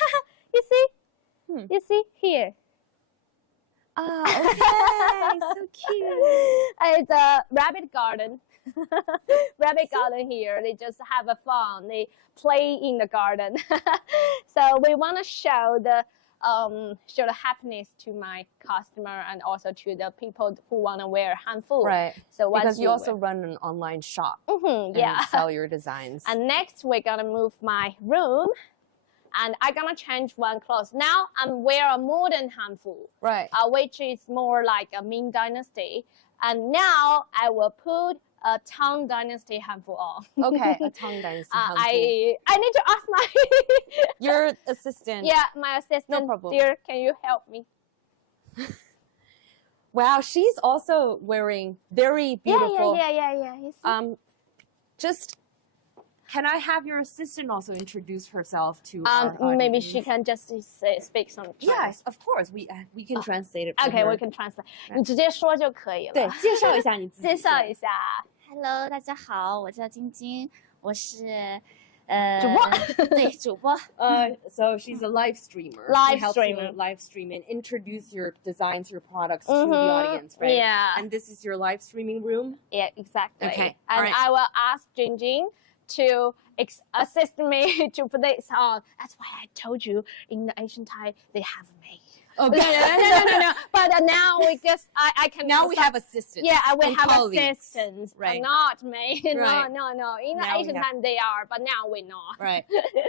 You see? You see here. Oh, okay. So cute. It's a rabbit garden. rabbit garden here. They just have a fun. They play in the garden. So we want to show the happiness to my customer and also to the people who want to wear Hanfu. Right. So because you also run an online shop. Mm-hmm, and sell your designs. And next we're gonna move my room. And I'm gonna change one clothes. Now I'm wear a modern Hanfu, right? Which is more like a Ming Dynasty. And now I will put a Tang Dynasty Hanfu on. Okay, a Tang Dynasty Hanfu. I need to ask my your assistant. Yeah, my assistant. No problem. Dear, can you help me? Wow, she's also wearing very beautiful. Yeah. Just. Can I have your assistant also introduce herself to our audience? Maybe she can just speak some Chinese. Yes, of course. We can translate it. Okay, we can translate. 你直接说就可以了。对，介绍一下你自己。介绍一下。Hello， 大家好，我叫晶晶，我是主播。对，主播。So she's a live streamer. Live she helps streamer. You live stream and introduce your designs, your products to the audience, right? Yeah. And this is your live streaming room. Yeah, exactly. Okay. And I will ask Jingjing to assist me to put this on. That's why I told you in the Asian Thai they have me. Okay. No. But now we just I can. Now we have assistants. Yeah, I will have colleagues. assistants, right? Not me. Right. No. In the Now Asian time they are, but now we not. Right.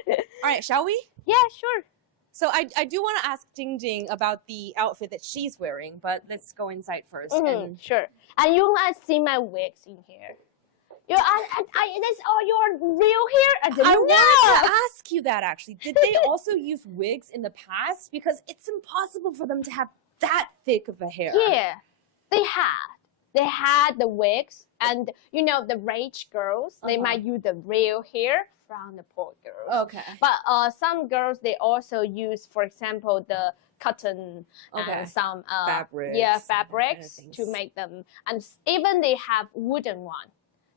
All right. Shall we? Yeah, sure. So I do want to ask Jingjing about the outfit that she's wearing, but let's go inside first. And sure. And you might see my wigs in here. That's all your real hair? I didn't know. wanted to ask you that actually. Did they also use wigs in the past? Because it's impossible for them to have that thick of a hair. Yeah, they had the wigs, and you know the rich girls, they might use the real hair from the poor girls. Okay. But some girls they also use, for example, the cotton and some fabrics. Yeah, fabrics kind of to make them, and even they have wooden one.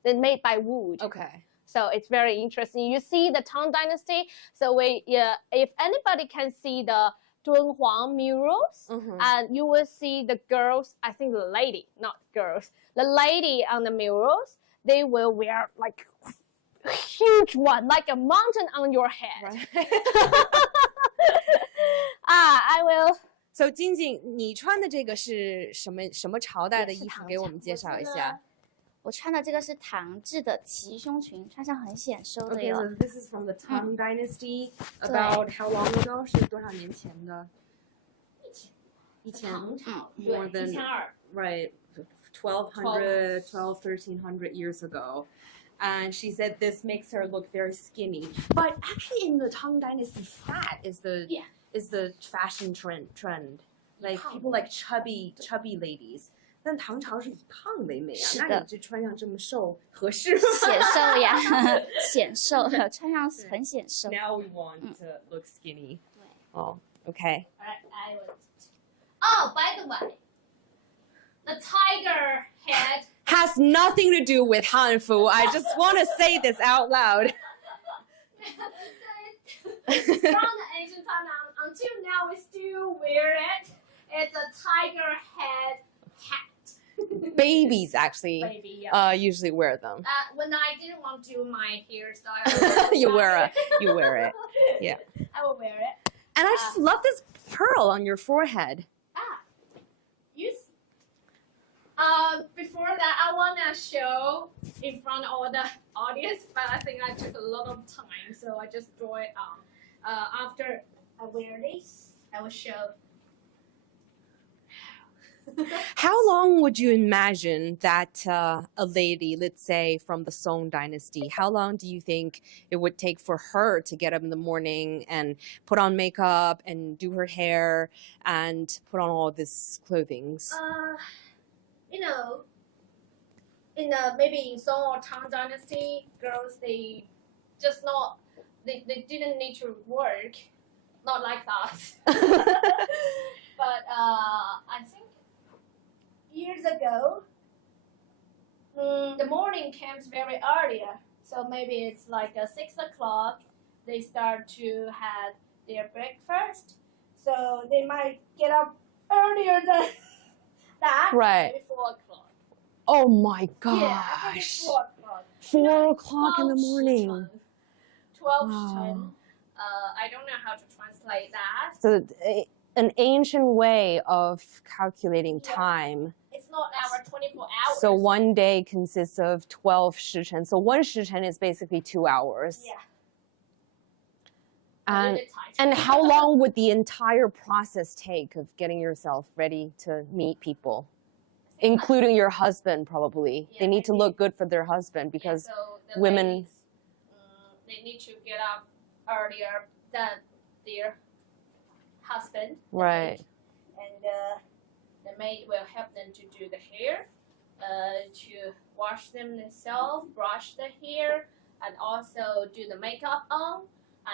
They're made by wood. Okay. So it's very interesting. You see the Tang Dynasty. So if anybody can see the Dunhuang murals, and you will see the girls. I think the lady, not girls, the lady on the murals. They will wear like huge one, like a mountain on your head. Right. I will. So 晶晶，你穿的这个是什么朝代的衣服？给我们介绍一下。我穿的这个是唐制的齐胸裙，穿上很显瘦的哟。Okay, so this is from the Tang Dynasty. About how long ago? 是多少年前的？以前 more than right 1300 years ago. And she said this makes her look very skinny. But actually, in the Tang Dynasty, fat is the fashion trend. Like people like chubby ladies. 但唐朝是以胖为美啊，那你就穿上这么瘦合适吗？显瘦呀，显瘦，穿上很显瘦。Now we want to look skinny. Oh, okay. Oh, by the way, the tiger head has nothing to do with Hanfu. I just want to say this out loud. From the ancient time until now, we still wear it. It's a tiger head hat. Babies actually usually wear them. When I didn't want to do my hairstyle, you wear it. Yeah. I will wear it. And I just love this pearl on your forehead. Before that, I want to show in front of all the audience, but I think I took a lot of time, so I just draw it on. After I wear this, I will show. How long would you imagine that a lady, let's say from the Song Dynasty, how long do you think it would take for her to get up in the morning and put on makeup and do her hair and put on all this clothing? You know, maybe in Song or Tang Dynasty, girls they didn't need to work, not like us. But I think years ago, the morning comes very earlier. So maybe it's like 6 o'clock. They start to have their breakfast. So they might get up earlier than that. Right. Maybe 4 o'clock. Oh my Yeah, I think it's gosh. 4 o'clock. 4 o'clock in the 12 morning. 12 Wow. I don't know how to translate that. So an ancient way of calculating time. It's not our 24 hours. So one day consists of 12 shichen. So one shichen is basically 2 hours. Yeah. A little bit tight. And how long would the entire process take of getting yourself ready to meet people? Including your husband, probably. Yeah, they need to maybe. look good for their husband because so the women... ladies, they need to get up earlier than their husband. Right. And the maid will help them to do the hair, to wash them themselves, brush the hair, and also do the makeup on.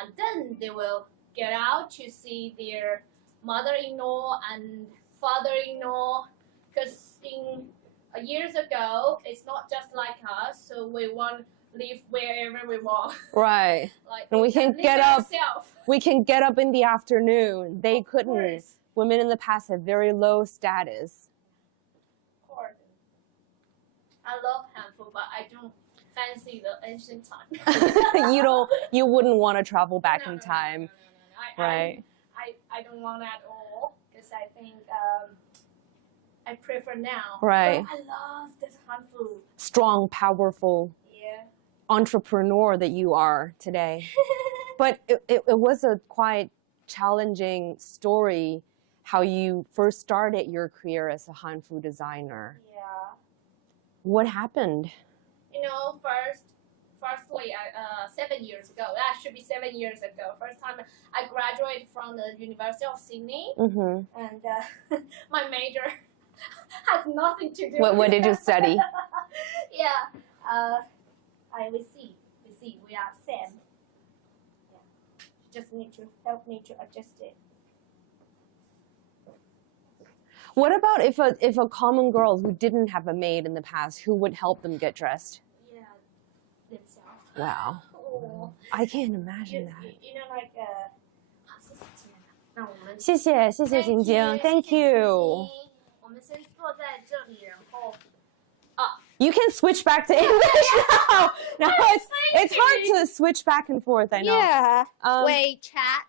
And then they will get out to see their mother-in-law and father-in-law. Because years ago, it's not just like us, so we want to live wherever we want. Right. Like And we can get up. Ourselves. We can get up in the afternoon. They Of couldn't. course. Women in the past had very low status. Of course. I love Hanfu, but I don't fancy the ancient time. You wouldn't want to travel back in No. time. I, Right. I don't want at all because I think I prefer now. Right. But I love this Hanfu. Strong, powerful Yeah. entrepreneur that you are today. But it was a quite challenging story how you first started your career as a Hanfu designer. Yeah. What happened? You know, firstly, 7 years ago, that should be 7 years ago, first time I graduated from the University of Sydney, Mm-hmm. and my major has nothing to do What with did you study? Yeah, we see, we are same. Yeah. Just need to help me to adjust it. What about if a common girl who didn't have a maid in the past, who would help them get dressed? Yeah, themselves. Wow. Oh, I can't imagine that. you know, like 好，谢谢姐。那我们谢谢晶晶 Thank you. 我们先坐在这里，然后 You can switch back to English now. Now it's hard to switch back and forth, I know. Yeah. Um, Wait, chat.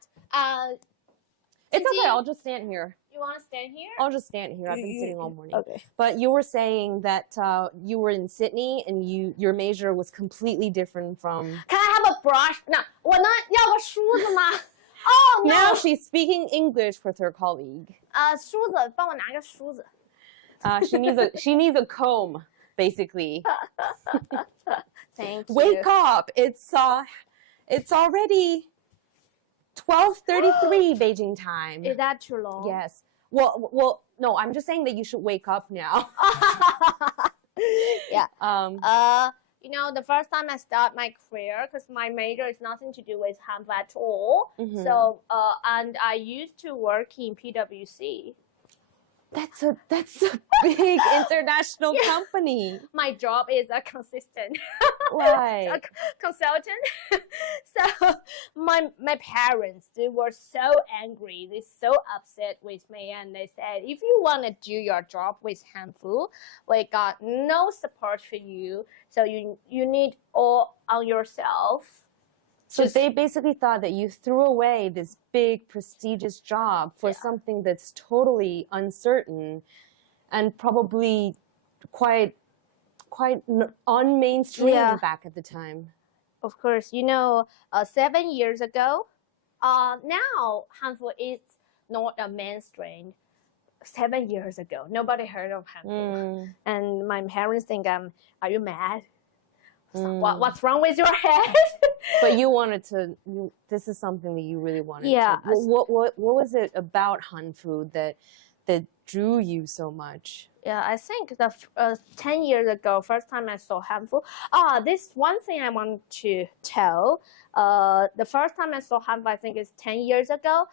It's okay, I'll just stand here. You want to stand here? I'll just stand here. I've been sitting all morning. Okay. But you were saying that you were in Sydney and your major was completely different from... Can I have a brush? 那我呢要个梳子吗？Oh no. Now she's speaking English with her colleague. 梳子，帮我拿个梳子。She needs a comb, basically. Thank you. Wake up! It's already 12:33 Beijing time. Is that too long? Yes. Well, no. I'm just saying that you should wake up now. Yeah. You know, the first time I start my career, because my major is nothing to do with Hanfu at all. Mhm. So, and I used to work in PwC. That's a big international company. My job is a consultant. Right. Consultant. So my parents, they were so angry. They're so upset with me, and they said, if you want to do your job with Hanfu, we got no support for you. So you need all on yourself. So they basically thought that you threw away this big, prestigious job for something that's totally uncertain and probably quite unmainstream back at the time. Of course, you know, 7 years ago, now Hanfu is not a mainstream. 7 years ago, nobody heard of Hanfu. And my parents think, are you mad? What's wrong with your head? But you wanted to. This is something that you really wanted. Yeah. To. What was it about Hanfu that drew you so much? Yeah, I think the 10 years ago, first time I saw Hanfu. This one thing I want to tell. The first time I saw Hanfu, I think it's 10 years ago.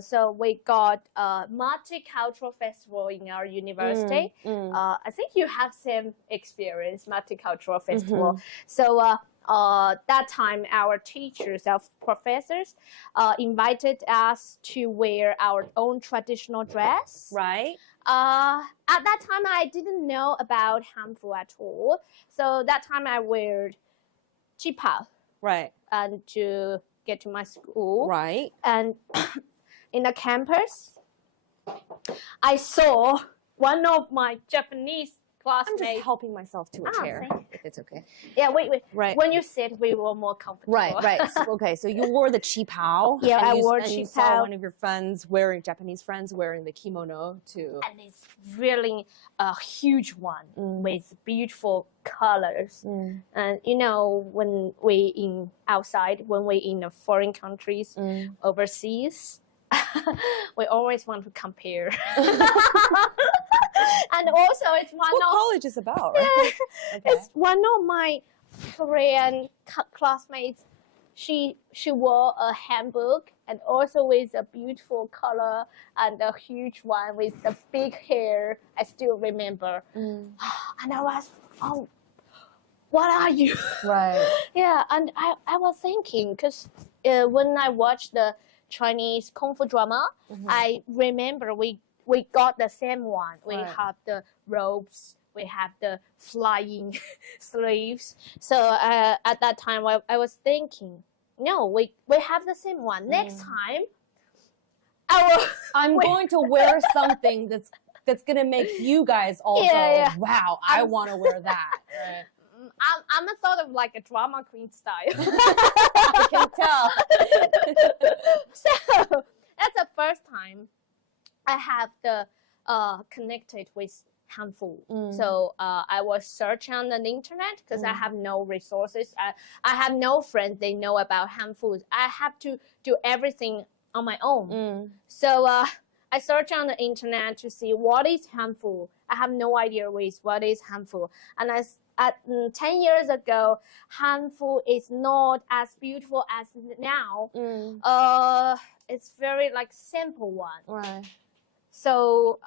So we got a multicultural festival in our university. I think you have same experience, multicultural festival. So that time our teachers, our professors, invited us to wear our own traditional dress. Right. At that time, I didn't know about Hanfu at all. So that time I wear jipao. Right. And to get to my school. Right. And in the campus, I saw one of my Japanese classmates. I'm just helping myself to a chair. If it's okay. Yeah, wait. Right. When you sit, we were more comfortable. Right. Okay, so you wore the qipao. Yeah, I wore and qipao. you saw one of your friends Japanese friends wearing the kimono too. And it's really a huge one with beautiful colors. And you know, when we in the foreign countries, overseas, we always want to compare. And also, it's one That's what of college is about, right? Okay. It's one of my Korean classmates. She wore a hanbok and also with a beautiful color and a huge one with the big hair. I still remember. And I was, oh, what are you? Right. Yeah, and I was thinking because when I watched the Chinese kung fu drama, I remember we got the same one. We have the robes, we have the flying sleeves. So at that time, I was thinking, no, we have the same one. Next time, I'm going to wear something that's gonna make you guys all go, wow, I want to wear that. Right. I'm a sort of like a drama queen style. I can tell. So that's the first time I have the connected with Hanfu. So I was searching on the internet because I have no resources. I have no friends. They know about Hanfu. I have to do everything on my own. So I searched on the internet to see what is Hanfu. I have no idea what is Hanfu. And 10 years ago, Hanfu is not as beautiful as now. It's very like simple one. Right. So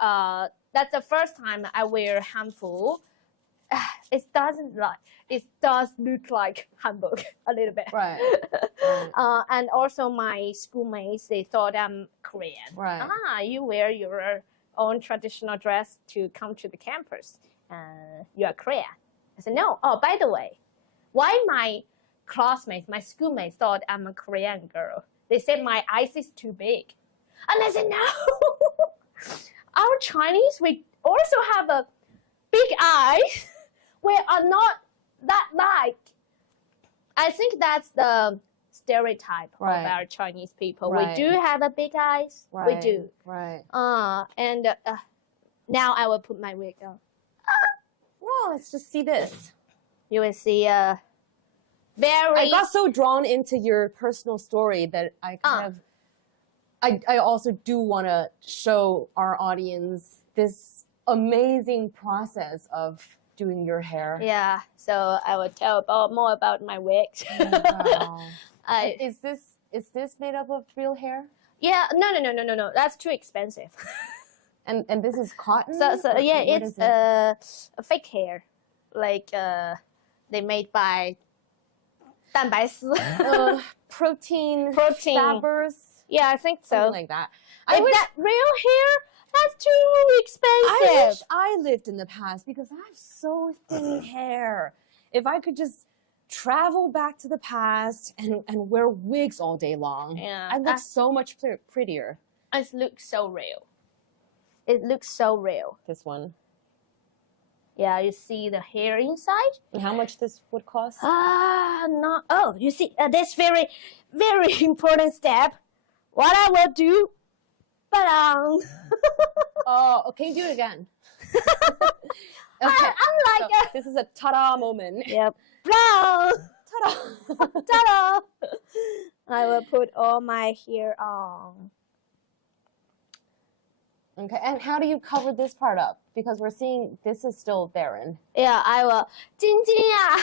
that's the first time I wear Hanfu. It does look like hanbok a little bit. Right. And also my schoolmates, they thought I'm Korean. Right. You wear your own traditional dress to come to the campus. You are Korean. I said, no. Oh, by the way, why my classmates, my schoolmates thought I'm a Korean girl? They said my eyes is too big. And I said, no. Our Chinese, we also have a big eyes. We are not that like. I think that's the stereotype of our Chinese people. We do have a big eyes. We do. Right. And now I will put my wig on. Well, let's just see this. You will see very. I got so drawn into your personal story that I kind of. I also do want to show our audience this amazing process of doing your hair. Yeah, so I will tell more about my wig. Wow. Is this made up of real hair? Yeah, no. That's too expensive. And this is cotton? So yeah, it's a fake hair, like they made by 蛋白丝 protein fibers. Yeah, I think so. Something like that. That real hair, that's too expensive. I wish I lived in the past because I have so thin hair. If I could just travel back to the past and wear wigs all day long, I'd look so much prettier. It looks so real. It looks so real. This one. Yeah, you see the hair inside. And how much this would cost? No. Oh, you see, this very, very important step. What I will do, Oh, can you do it again? Okay. I'm like this is a ta-da moment. Yep. Ta-da! Ta-da! I will put all my hair on. Okay, and how do you cover this part up? Because we're seeing this is still barren. Yeah, I will. 晶晶呀，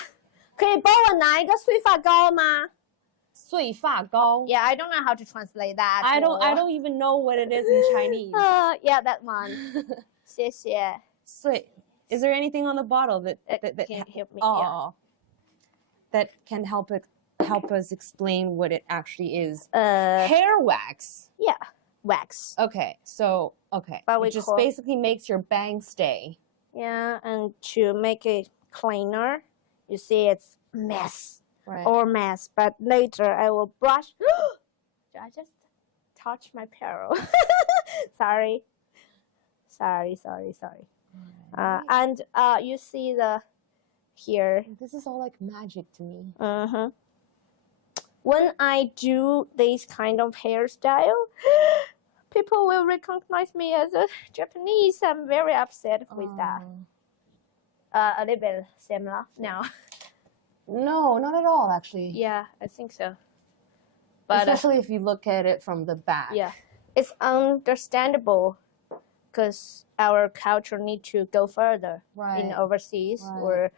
可以帮我拿一个碎发膏吗？碎发膏. Yeah, I don't know how to translate that. I don't even know what it is in Chinese. Yeah, that one. 谢谢. Is there anything on the bottle that can you help me? Oh. that can help us explain what it actually is. Hair wax. Yeah, wax. Okay, so But it we just call- basically makes your bangs stay. Yeah, and to make it cleaner, you see it's mess. Right. Or mess, but later I will brush. I just touched my pearl. Sorry. And you see the here. This is all like magic to me. When I do this kind of hairstyle, people will recognize me as a Japanese. I'm very upset with that. A little bit similar now. No, not at all, actually. Yeah, I think so. But especially if you look at it from the back. Yeah, it's understandable because our culture need to go further in overseas, where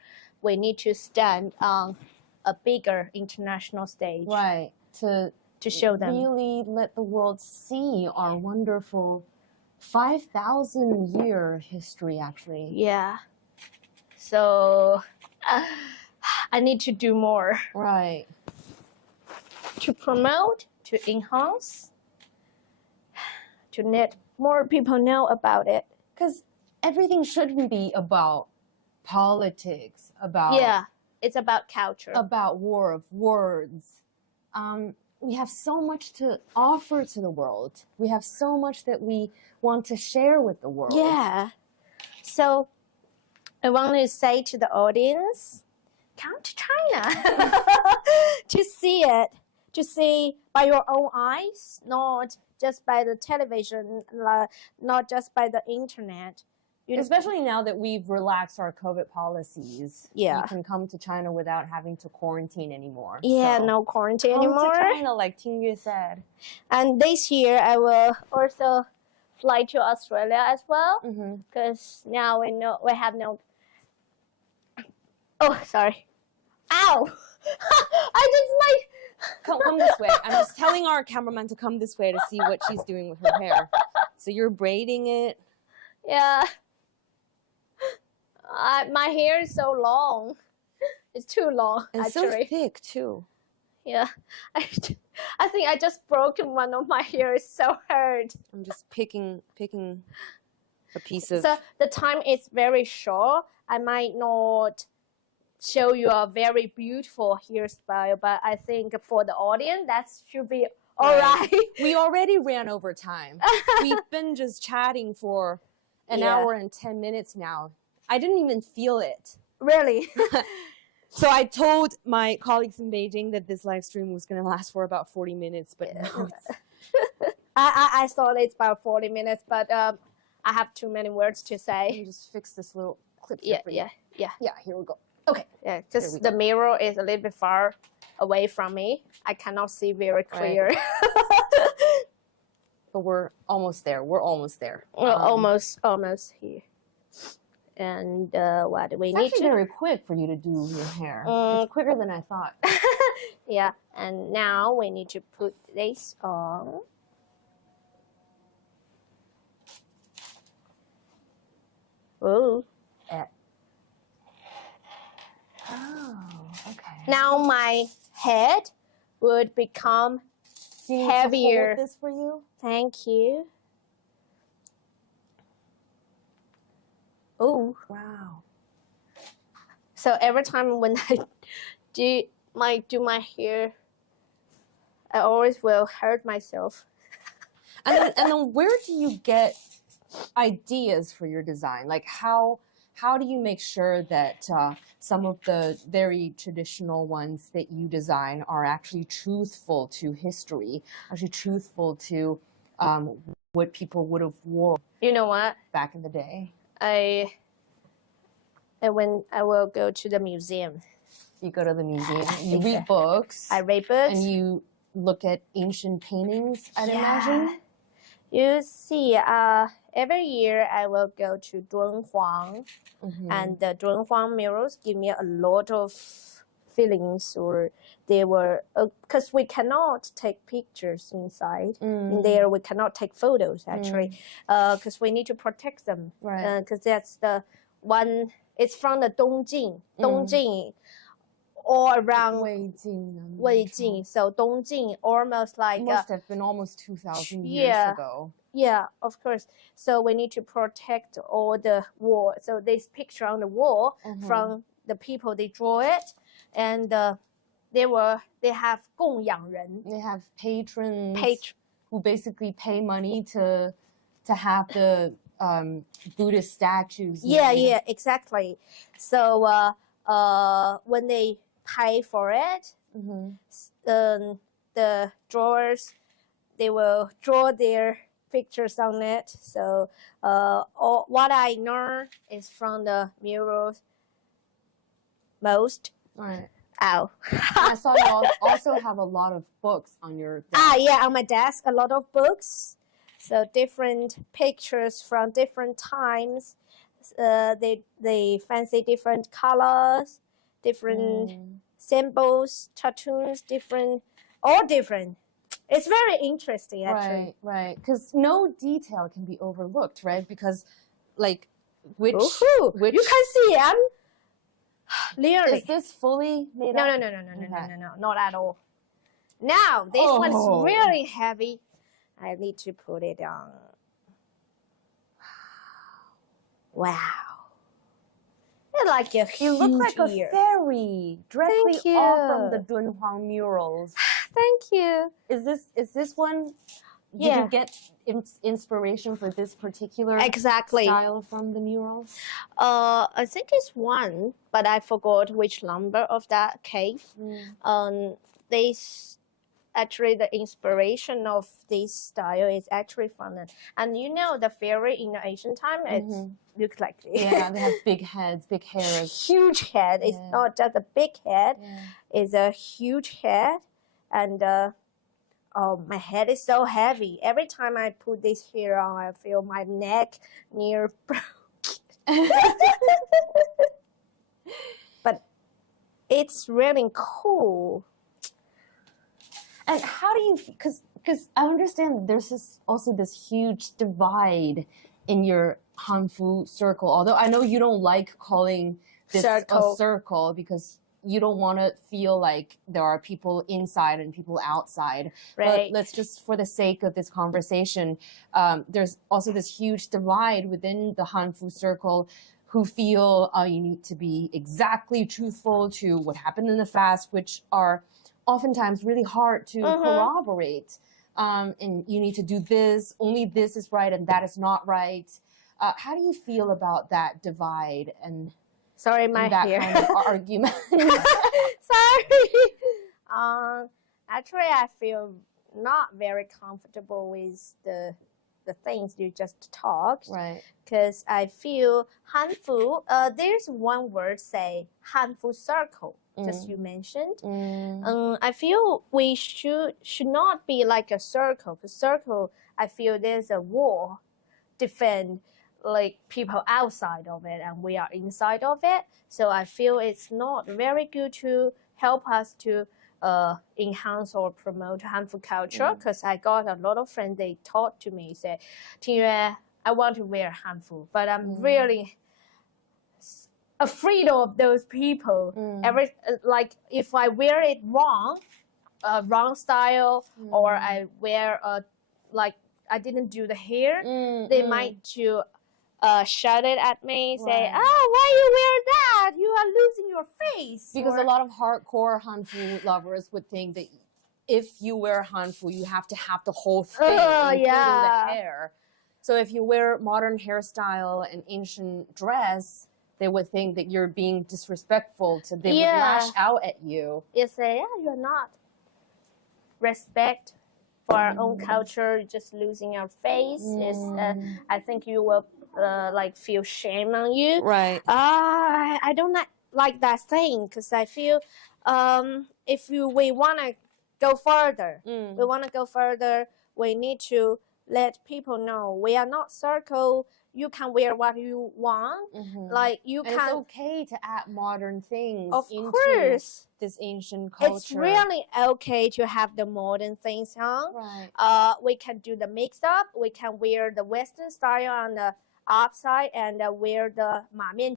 we need to stand on a bigger international stage. Right. To show them. Really let the world see our wonderful 5,000-year history, actually. Yeah. So I need to do more. Right. To promote, to enhance, to let more people know about it. Because everything shouldn't be about politics, about... Yeah, it's about culture. About war of words. We have so much to offer to the world. We have so much that we want to share with the world. Yeah. So I want to say to the audience, come to China to see it, to see by your own eyes, not just by the television, not just by the internet. Especially now that we've relaxed our COVID policies. Yeah. You can come to China without having to quarantine anymore. Yeah, so no quarantine come anymore. to China, like Tingyue said. And this year I will also fly to Australia as well, because now we have no... Oh, sorry. Ow! I just Come this way. I'm just telling our cameraman to come this way to see what she's doing with her hair. So you're braiding it. Yeah. My hair is so long. It's too long, and actually. so thick, too. Yeah. I think I just broke one of my hair. It's so hurt. I'm just picking a piece of... So the time is very short. I might not show you a very beautiful hairstyle, but I think for the audience, that should be all right. We already ran over time. We've been just chatting for an hour and 10 minutes now. I didn't even feel it. Really? So I told my colleagues in Beijing that this live stream was going to last for about 40 minutes, but no, I thought it's about 40 minutes, but I have too many words to say. Let me just fix this little clip here for you. Yeah, here we go. Okay. Yeah, because the mirror is a little bit far away from me. I cannot see very clear. But we're almost there. We're almost there. We're almost here. And what do we need to... It's actually very quick for you to do your hair. It's quicker than I thought. Yeah, and now we need to put this on. Oh. Oh, okay. Now my head would become heavier. Hold this for you? Thank you. Oh, wow. So every time when I do my hair, I always will hurt myself. And then where do you get ideas for your design? Like how do you make sure that some of the very traditional ones that you design are actually truthful to history, actually truthful to what people would have worn? You know what? Back in the day. When I will go to the museum. You go to the museum, you read books. I read books. And you look at ancient paintings, I'd imagine. You see, every year I will go to Dunhuang, and the Dunhuang murals give me a lot of feelings, or they were, because we cannot take pictures inside. In there, we cannot take photos, actually, because we need to protect them. Because that's the one, it's from the Dongjing. Dongjing all around 魏晋, Jing, so Dongjing, almost like must have been almost 2,000 years yeah, ago. Yeah, of course. So we need to protect all the wall. So this picture on the wall from the people they draw it, and they have 供养人. They have patrons who basically pay money to have the Buddhist statues. Yeah, exactly. So when they pay for it, the drawers, they will draw their pictures on it. So what I know is from the murals most. Right. Ow. I saw you also have a lot of books on your desk. Yeah, on my desk, a lot of books. So different pictures from different times. They fancy different colors, different symbols, cartoons, all different. It's very interesting, actually. Right. Because no detail can be overlooked, right? Because, like, which you can see I'm literally. Is this fully made up? No, Not at all. Now this one's really heavy. I need to put it on. Wow. It's like a huge You look like ear. a fairy directly off from the Dunhuang murals. Thank you. Is this one? Did you get inspiration for this particular style from the murals? I think it's one, but I forgot which number of that cave. Actually, the inspiration of this style is actually from it. And you know, the fairy in the ancient time, it looks like this. Yeah, they have big heads, big hairs. Huge head. It's not just a big head. It's a huge head. And my head is so heavy. Every time I put this hair on, I feel my neck near broken. But it's really cool. And how do you, because I understand there's also this huge divide in your Hanfu circle, although I know you don't like calling this a circle because you don't want to feel like there are people inside and people outside. Right. But let's just, for the sake of this conversation, there's also this huge divide within the Hanfu circle who feel you need to be exactly truthful to what happened in the past, which are oftentimes really hard to corroborate. And you need to do this, only this is right and that is not right. How do you feel about that divide and my that hair. kind of argument? Sorry. Actually, I feel not very comfortable with the things you just talked. Right. Because I feel Hanfu, there's one word say Hanfu circle, just you mentioned. I feel we should not be like a circle. Because circle, I feel there's a wall defend like people outside of it and we are inside of it. So I feel it's not very good to help us to enhance or promote Hanfu culture, because I got a lot of friends, they talk to me, say, Tingyue, I want to wear Hanfu, but I'm really afraid of those people. Like if I wear it wrong style, or I wear like I didn't do the hair, they might to shout it at me, say, "Oh, why you wear that? You are losing your face." Because a lot of hardcore Hanfu lovers would think that if you wear Hanfu, you have to have the whole thing, including the hair. So if you wear modern hairstyle and ancient dress, they would think that you're being disrespectful. So they would lash out at you. You say, "You're not respect for our own culture, just losing your face." I think you will like feel shame on you. Right. I don't like that thing, because I feel if we want to go further, we need to let people know we are not circle. You can wear what you want. Like you can. It's okay to add modern things into this ancient culture. It's really okay to have the modern things on. Right. We can do the mix up. We can wear the Western style on the upside and wear the 马面